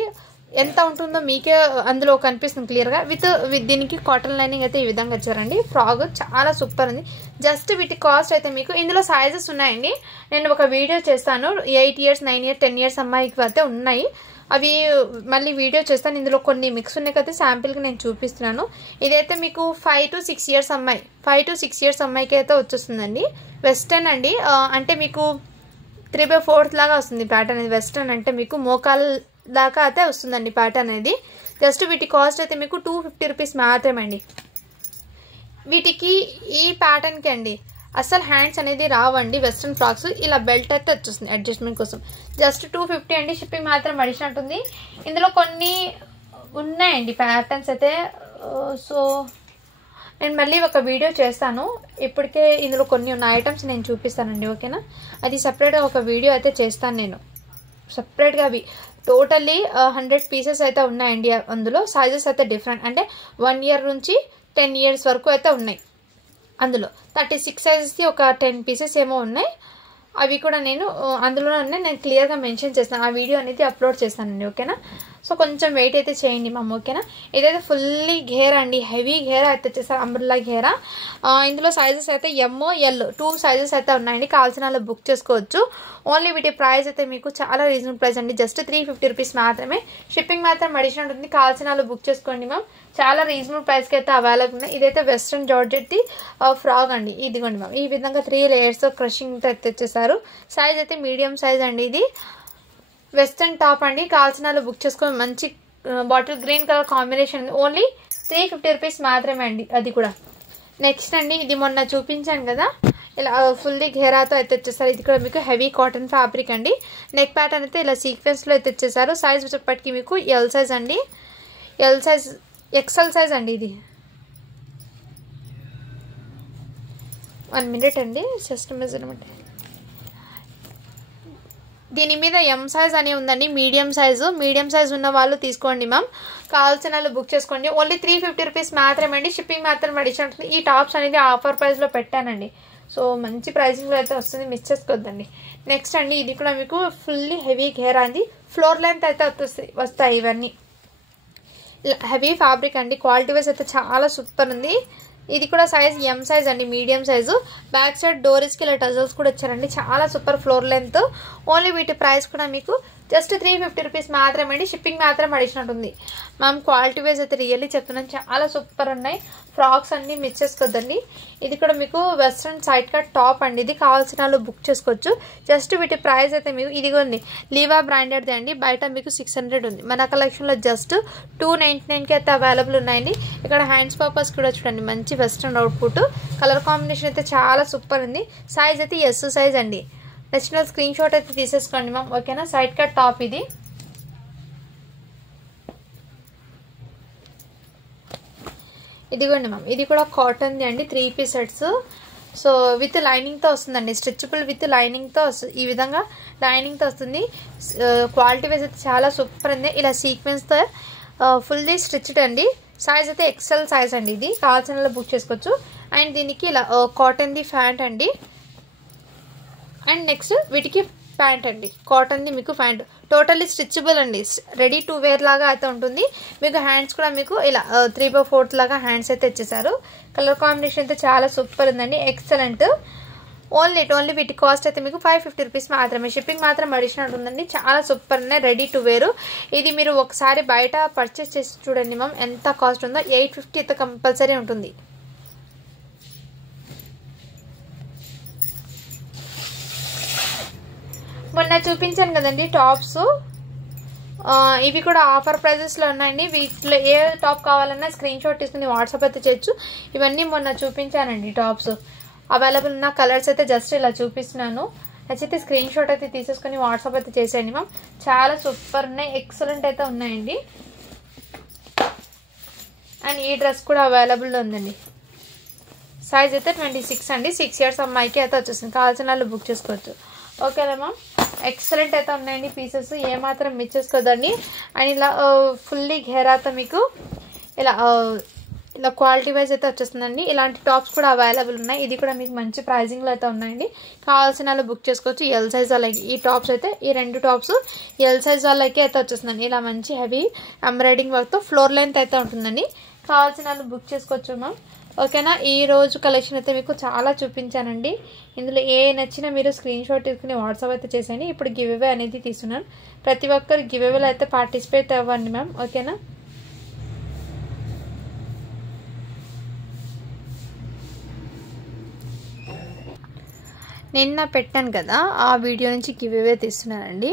ఎంత ఉంటుందో మీకే అందులో కనిపిస్తుంది క్లియర్గా. విత్ దీనికి కాటన్ లైనింగ్ అయితే ఈ విధంగా ఇచ్చారండి. ఫ్రాక్ చాలా సూపర్ ఉంది. జస్ట్ వీటి కాస్ట్ అయితే మీకు ఇందులో సైజెస్ ఉన్నాయండి. నేను ఒక వీడియో చేస్తాను. 8 years 9 years 10 years అమ్మాయికి అయితే ఉన్నాయి. అవి మళ్ళీ వీడియో చేస్తాను. ఇందులో కొన్ని మిక్స్ ఉన్నాయి కదా, శాంపిల్కి నేను చూపిస్తున్నాను. ఇదైతే మీకు 5 to 6 years అమ్మాయి 5 to 6 years అమ్మాయికి అయితే వచ్చేస్తుందండి. వెస్టర్న్ అండి. అంటే మీకు 3/4 లాగా వస్తుంది ప్యాటర్న్ అనేది. వెస్టర్న్ అంటే మీకు మోకాల్ దాకా అయితే వస్తుందండి ప్యాటర్న్ అనేది. జస్ట్ వీటి కాస్ట్ అయితే మీకు 250 రూపీస్ మాత్రమే అండి. వీటికి ఈ ప్యాటర్న్కి అండి అసలు హ్యాండ్స్ అనేది రావండి. వెస్ట్రన్ ఫ్రాక్స్ ఇలా బెల్ట్ అయితే వచ్చేస్తుంది అడ్జస్ట్మెంట్ కోసం. జస్ట్ 250 అండి. షిప్పింగ్ మాత్రం అడిషన్ ఉంటుంది. ఇందులో కొన్ని ఉన్నాయండి ప్యాటర్న్స్ అయితే. సో నేను మళ్ళీ ఒక వీడియో చేస్తాను. ఇప్పటికే ఇందులో కొన్ని ఉన్న ఐటమ్స్ నేను చూపిస్తానండి. ఓకేనా? అది సపరేట్గా ఒక వీడియో అయితే చేస్తాను నేను సపరేట్గా. అవి టోటల్లీ 100 పీసెస్ అయితే ఉన్నాయండి. అందులో సైజెస్ అయితే డిఫరెంట్, అంటే 1 year నుంచి 10 years వరకు అయితే ఉన్నాయి. అందులో 36 సైజెస్కి ఒక 10 పీసెస్ ఏమో ఉన్నాయి. అవి కూడా నేను అందులోనే నేను క్లియర్గా మెన్షన్ చేస్తాను. ఆ వీడియో అనేది అప్లోడ్ చేస్తానండి. ఓకేనా? సో కొంచెం వెయిట్ అయితే చేయండి మ్యామ్. ఓకేనా? ఇదైతే ఫుల్లీ ఘేరా అండి. హెవీ ఘేరా అయితే వచ్చేసారు. అంబ్రెల్లా ఘేరా. ఇందులో సైజెస్ అయితే ML 2 సైజెస్ అయితే ఉన్నాయండి. కావాల్సిన వాళ్ళు బుక్ చేసుకోవచ్చు. ఓన్లీ వీటి ప్రైస్ అయితే మీకు చాలా రీజనబుల్ ప్రైస్ అండి. జస్ట్ 350 రూపీస్ మాత్రమే. షిప్పింగ్ మాత్రం అడిషనల్ ఉంటుంది. కావాల్సిన వాళ్ళు బుక్ చేసుకోండి మ్యామ్. చాలా రీజనబుల్ ప్రైస్కి అయితే అవైలబుల్ ఉన్నాయి. ఇదైతే వెస్ట్రన్ జార్జెట్ది ఫ్రాక్ అండి. ఇదిగోండి మ్యామ్. ఈ విధంగా 3 layers క్రషింగ్ అయితే తెచ్చేసారు. సైజ్ అయితే మీడియం సైజ్ అండి. ఇది వెస్ట్రన్ టాప్ అండి. కావాల్సిన వాళ్ళు బుక్ చేసుకొని మంచి bottle green colour combination. Only 350 rupees మాత్రమే అండి. అది కూడా నెక్స్ట్ అండి ఇది మొన్న చూపించాను కదా, ఇలా ఫుల్లీ ఘేరాతో అయితే వచ్చేసారు. ఇది కూడా మీకు హెవీ కాటన్ ఫ్యాబ్రిక్ అండి. నెక్ ప్యాటర్న్ అయితే ఇలా సీక్వెన్స్లో అయితే వచ్చేసారు. సైజ్ వచ్చేప్పటికి మీకు ఎల్ సైజ్ అండి. ఎల్ సైజ్ XL సైజ్ అండి. ఇది 1 minute అండి. Just measurement. దీని మీద M సైజ్ అని ఉందండి. మీడియం సైజ్ ఉన్న వాళ్ళు తీసుకోండి మ్యామ్. కావాల్సిన వాళ్ళు బుక్ చేసుకోండి. ఓన్లీ 350 రూపీస్ మాత్రమే అండి. షిప్పింగ్ మాత్రం అడిషన్ ఉంటుంది. ఈ టాప్స్ అనేది ఆఫర్ ప్రైస్లో పెట్టానండి. సో మంచి ప్రైసింగ్లో అయితే వస్తుంది. మిస్ చేసుకోవద్దండి. నెక్స్ట్ అండి ఇది కూడా మీకు ఫుల్లీ హెవీ ఘేరా అండి. ఫ్లోర్ లెంత్ అయితే వస్తాయి ఇవన్నీ. హెవీ ఫ్యాబ్రిక్ అండి. క్వాలిటీ వైజ్ అయితే చాలా సూపర్ ఉంది. ఇది కూడా సైజ్ M సైజ్ అండి. Medium size. బ్యాక్ సైడ్ డోరీస్కి ఇలా టజల్స్ కూడా వచ్చారండి. చాలా సూపర్ ఫ్లోర్ లెంత్. ఓన్లీ వీటి ప్రైస్ కూడా మీకు జస్ట్ 350 రూపీస్ మాత్రమే అండి. షిప్పింగ్ మాత్రం అడిషనల్ ఉంది. మ్యామ్ క్వాలిటీ వైజ్ అయితే రియల్లీ చెప్తున్నాను, చాలా సూపర్ ఉన్నాయి. ఫ్రాక్స్ అన్ని మిస్ చేసుకోవద్దండి. ఇది కూడా మీకు వెస్ట్రన్ సైడ్ కట్ టాప్ అండి. ఇది కావాల్సిన వాళ్ళు బుక్ చేసుకోవచ్చు. జస్ట్ వీటి ప్రైస్ అయితే మీకు ఇదిగోండి లీవా బ్రాండెడ్ది అండి. బయట మీకు 600 ఉంది. మన కలెక్షన్లో జస్ట్ 299కి అయితే అవైలబుల్ ఉన్నాయండి. ఇక్కడ హ్యాండ్స్ పర్పస్ కూడా చూడండి. మంచి వెస్ట్రన్ అవుట్పుట్. కలర్ కాంబినేషన్ అయితే చాలా సూపర్ ఉంది. సైజ్ అయితే S సైజ్ అండి. నచ్చిన స్క్రీన్ షాట్ అయితే తీసేసుకోండి మ్యామ్. ఓకేనా? సైడ్ కట్ టాప్ ఇది. ఇదిగోండి మ్యామ్. ఇది కూడా కాటన్ది అండి. 3 పీస్ సెట్స్. సో విత్ లైనింగ్తో వస్తుందండి. స్ట్రెచబుల్ విత్ లైనింగ్తో వస్తుంది. ఈ విధంగా లైనింగ్తో వస్తుంది. క్వాలిటీ వైజ్ అయితే చాలా సూపర్ ఉంది. ఇలా సీక్వెన్స్తో ఫుల్లీ స్టిచ్డ్ అండి. సైజ్ అయితే XL సైజ్ అండి. ఇది కావాల్సిన బుక్ చేసుకోవచ్చు. అండ్ దీనికి ఇలా కాటన్ది ప్యాంట్ అండి. అండ్ నెక్స్ట్ వీటికి ప్యాంట్ అండి. కాటన్ది మీకు ప్యాంట్ టోటల్లీ స్టిచబుల్ అండి. రెడీ టు వేర్ లాగా అయితే ఉంటుంది. మీకు హ్యాండ్స్ కూడా మీకు ఇలా 3/4 లాగా హ్యాండ్స్ అయితే ఇచ్చేసారు. కలర్ కాంబినేషన్ అయితే చాలా సూపర్ ఉందండి. ఎక్సలెంట్. ఓన్లీ వీటి కాస్ట్ అయితే మీకు 550 రూపీస్ మాత్రమే. షిప్పింగ్ మాత్రం అడిషనల్ ఉందండి. చాలా సూపర్ ఉన్నాయి. రెడీ టు వేరు. ఇది మీరు ఒకసారి బయట పర్చేస్ చేసి చూడండి మ్యామ్ ఎంత కాస్ట్ ఉందో. 850 అయితే కంపల్సరీ ఉంటుంది. మొన్న చూపించాను కదండి టాప్స్. ఇవి కూడా ఆఫర్ ప్రైజెస్లో ఉన్నాయండి. వీటిలో ఏ టాప్ కావాలన్నా స్క్రీన్ షాట్ తీసుకుని వాట్సాప్ అయితే చేయొచ్చు. ఇవన్నీ మొన్న చూపించానండి టాప్స్. అవైలబుల్ ఉన్న కలర్స్ అయితే జస్ట్ ఇలా చూపిస్తున్నాను. నచ్చితే స్క్రీన్ షాట్ అయితే తీసేసుకొని వాట్సాప్ అయితే చేసేయండి మ్యామ్. చాలా సూపర్ ఉన్నాయి, ఎక్సలెంట్ అయితే ఉన్నాయండి. అండ్ ఈ డ్రెస్ కూడా అవైలబుల్ ఉందండి. సైజ్ అయితే 26 అండి. 6 years అమ్మాయికి అయితే వచ్చేసింది. కావాల్సిన వాళ్ళు బుక్ చేసుకోవచ్చు. ఓకేనా మ్యామ్. ఎక్సలెంట్ అయితే ఉన్నాయండి పీసెస్, ఏమాత్రం మిస్ చేసుకోదండి. అండ్ ఇలా ఫుల్లీ ఘేరాతో మీకు ఇలా ఇలా క్వాలిటీ వైజ్ అయితే వచ్చేస్తుందండి. ఇలాంటి టాప్స్ కూడా అవైలబుల్ ఉన్నాయి. ఇది కూడా మీకు మంచి ప్రైజింగ్లో అయితే ఉన్నాయండి. కావాల్సిన వాళ్ళు బుక్ చేసుకోవచ్చు. ఎల్ సైజ్ వాళ్ళకి ఈ టాప్స్ అయితే, ఈ 2 టాప్స్ ఎల్ సైజ్ వాళ్ళకి అయితే వచ్చేస్తుందండి. ఇలా మంచి హెవీ ఎంబ్రాయిడింగ్ వర్క్తో ఫ్లోర్ లెంత్ అయితే ఉంటుందండి. కావాల్సిన వాళ్ళు బుక్ చేసుకోవచ్చు మ్యామ్. ఓకేనా. ఈ రోజు కలెక్షన్ అయితే మీకు చాలా చూపించానండి. ఇందులో ఏ నచ్చినా మీరు స్క్రీన్ షాట్ తీసుకుని వాట్సాప్ అయితే చేసేయండి. ఇప్పుడు గివ్ అవే అనేది తీసుకున్నాను. ప్రతి ఒక్కరు గివ్ అవేలో అయితే పార్టిసిపేట్ అవ్వండి మ్యామ్. ఓకేనా. నిన్న పెట్టాను కదా, ఆ వీడియో నుంచి గివ్ అవే తీస్తున్నానండి.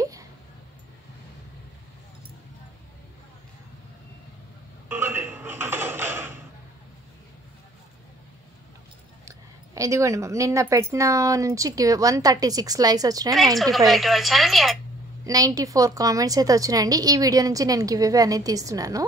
ఇదిగోండి మ్యామ్, నిన్న పెట్టిన నుంచి 136 లైక్స్ వచ్చినాయి, 94 కామెంట్స్ అయితే వచ్చినాయండి. ఈ వీడియో నుంచి నేను గివ్ అవే అనేది తీస్తున్నాను.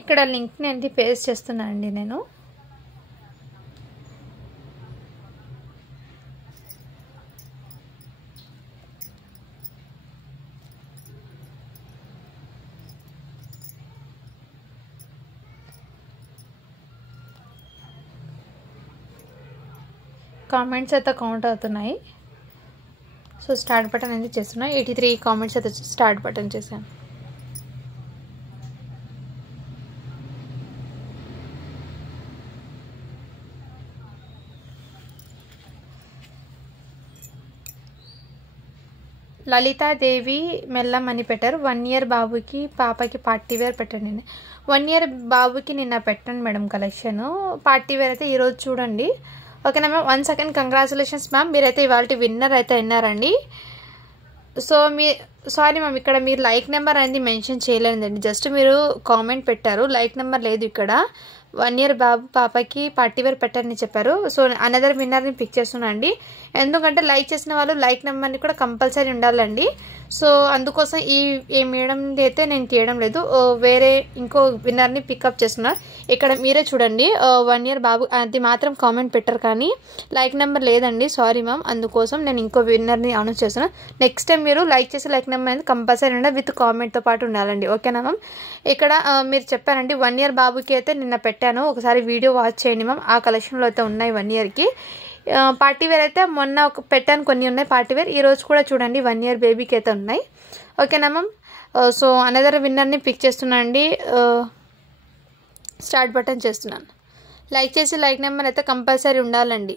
ఇక్కడ లింక్ని అనేది పేస్ట్ చేస్తున్నాను అండి నేను. కామెంట్స్ అయితే కౌంట్ అవుతున్నాయి. సో స్టార్ట్ బటన్ అనేది చేస్తున్నా. 83 కామెంట్స్ అయితే స్టార్ట్ బటన్ చేశాను. లలితాదేవి మెల్లం అని పెట్టారు. 1 year బాబుకి పాపకి పార్టీ వేర్ పెట్టండి. 1 year బాబుకి నిన్న పెట్టండి మేడం కలెక్షన్. పార్టీ వేర్ అయితే ఈరోజు చూడండి. ఓకేనా మ్యామ్. 1 second కంగ్రాచులేషన్స్ మ్యామ్, మీరైతే ఇవాళ విన్నర్ అయితే విన్నారండి. సో సారీ మ్యామ్, ఇక్కడ మీరు లైక్ నెంబర్ అనేది మెన్షన్ చేయలేదండి. జస్ట్ మీరు కామెంట్ పెట్టారు, లైక్ నెంబర్ లేదు ఇక్కడ. 1 year బాబు పాపకి పార్టీ వేర్ పెట్టారని చెప్పారు. సో అనదర్ విన్నర్ని పిక్ చేస్తున్నా అండి. ఎందుకంటే లైక్ చేసిన వాళ్ళు లైక్ నెంబర్ని కూడా కంపల్సరీ ఉండాలండి. సో అందుకోసం ఈ మేడంది అయితే నేను తీయడం లేదు, వేరే ఇంకో విన్నర్ని పికప్ చేస్తున్నా. ఇక్కడ మీరే చూడండి, 1 year బాబు అది మాత్రం కామెంట్ పెట్టారు కానీ లైక్ నెంబర్ లేదండి. సారీ మ్యామ్, అందుకోసం నేను ఇంకో విన్నర్ని అనౌన్స్ చేస్తున్నా. నెక్స్ట్ టైం మీరు లైక్ చేసే లైక్ నెంబర్ అనేది కంపల్సరీ ఉండాలి, విత్ కామెంట్తో పాటు ఉండాలండి. ఓకేనా మ్యామ్. ఇక్కడ మీరు చెప్పారండి 1 year బాబుకి అయితే నిన్న పెట్టాను, ఒకసారి వీడియో వాచ్ చేయండి మ్యామ్. ఆ కలెక్షన్లో అయితే ఉన్నాయి 1 yearకి. పార్టీ వేర్ అయితే మొన్న పెట్టాను, కొన్ని ఉన్నాయి పార్టీ వేర్. ఈరోజు కూడా చూడండి 1 year బేబీకి అయితే ఉన్నాయి. ఓకేనా మ్యామ్. సో అనదర్ విన్నర్ని పిక్ చేస్తున్నా అండి. స్టార్ట్ బటన్ చేస్తున్నాను. లైక్ చేసి లైక్ నెంబర్ అయితే కంపల్సరీ ఉండాలండి.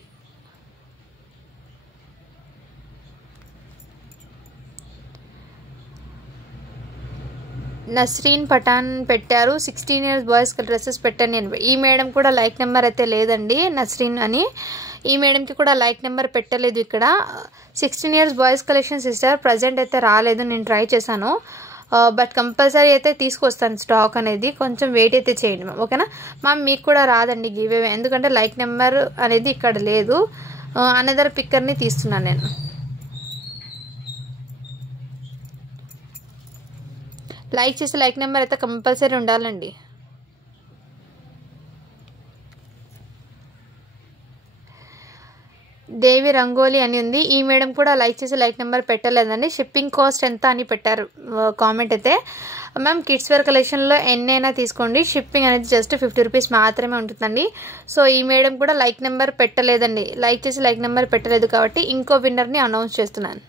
నస్రీన్ పఠాన్ పెట్టారు. 16 years బాయ్స్ డ్రెస్సెస్ పెట్టాను నేను. ఈ మేడం కూడా లైక్ నెంబర్ అయితే లేదండి, నస్రీన్ అని. ఈ మేడంకి కూడా లైక్ నెంబర్ పెట్టలేదు ఇక్కడ. 16 years boys collection sister present అయితే రాలేదు, నేను ట్రై చేశాను. బట్ కంపల్సరీ అయితే తీసుకొస్తాను స్టాక్ అనేది, కొంచెం వెయిట్ అయితే చేయండి మ్యామ్. ఓకేనా మ్యామ్. మీకు కూడా రాదండి గివ్ అవే, ఎందుకంటే లైక్ నెంబర్ అనేది ఇక్కడ లేదు. అనదర్ పిక్కర్ని తీస్తున్నాను నేను. లైక్ చేసి లైక్ నెంబర్ అయితే కంపల్సరీ ఉండాలండి. దేవి రంగోలీ అని ఉంది. ఈ మేడం కూడా లైక్ చేసి లైక్ నెంబర్ పెట్టలేదండి. షిప్పింగ్ కాస్ట్ ఎంత అని పెట్టారు కామెంట్ అయితే. మ్యామ్ కిడ్స్ వేర్ కలెక్షన్లో ఎన్నైనా తీసుకోండి, షిప్పింగ్ అనేది జస్ట్ 50 రూపీస్ మాత్రమే ఉంటుందండి. సో ఈ మేడం కూడా లైక్ నెంబర్ పెట్టలేదండి, లైక్ చేసి లైక్ నెంబర్ పెట్టలేదు కాబట్టి ఇంకో విన్నర్ని అనౌన్స్ చేస్తున్నాను.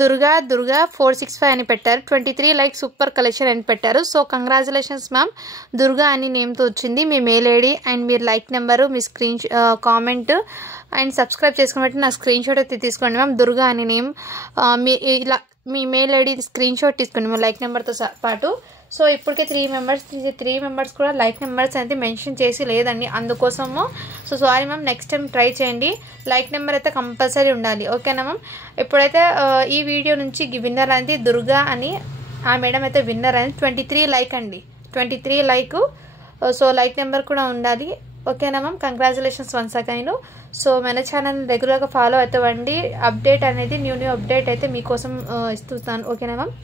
దుర్గా 465 అని పెట్టారు. 23 లైక్ సూపర్ కలెక్షన్ అని పెట్టారు. So congratulations ma'am. దుర్గా అని నేమ్తో వచ్చింది. మీ మెయిల్ ఐడి అండ్ మీరు like number, me screen comment and subscribe చేసుకున్నట్టు నా స్క్రీన్ షాట్ అయితే తీసుకోండి మ్యామ్. దుర్గా అని నేమ్ మీ ఇలా మీ మెయిల్ ఐడి స్క్రీన్ షాట్ తీసుకోండి మీ లైక్ నెంబర్తో పాటు. సో ఇప్పటికే 3 మెంబర్స్ కూడా లైక్ నెంబర్స్ అయితే మెన్షన్ చేసి లేదండి, అందుకోసము. So sorry ma'am, next time try చేయండి. లైక్ నెంబర్ అయితే కంపల్సరీ ఉండాలి, ఓకేనా మ్యామ్. ఇప్పుడైతే ఈ వీడియో నుంచి విన్నర్ అనేది దుర్గా అని ఆ మేడం అయితే విన్నర్ అని 23 లైక్ అండి, 23 లైక్. సో లైక్ నెంబర్ కూడా ఉండాలి, ఓకేనా ma'am. Congratulations once again. So మన ఛానల్ రెగ్యులర్గా ఫాలో అవుతామండి. అప్డేట్ అనేది న్యూ అప్డేట్ అయితే మీకోసం ఇస్తున్నాను, ఓకేనా మ్యామ్.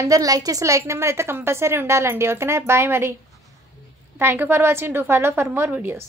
అందరు లైక్ చేసి లైక్ నెంబర్ అయితే కంపల్సరీ ఉండాలండి, ఓకేనా. బాయ్ మరి. Thank you for watching. Do follow for more videos.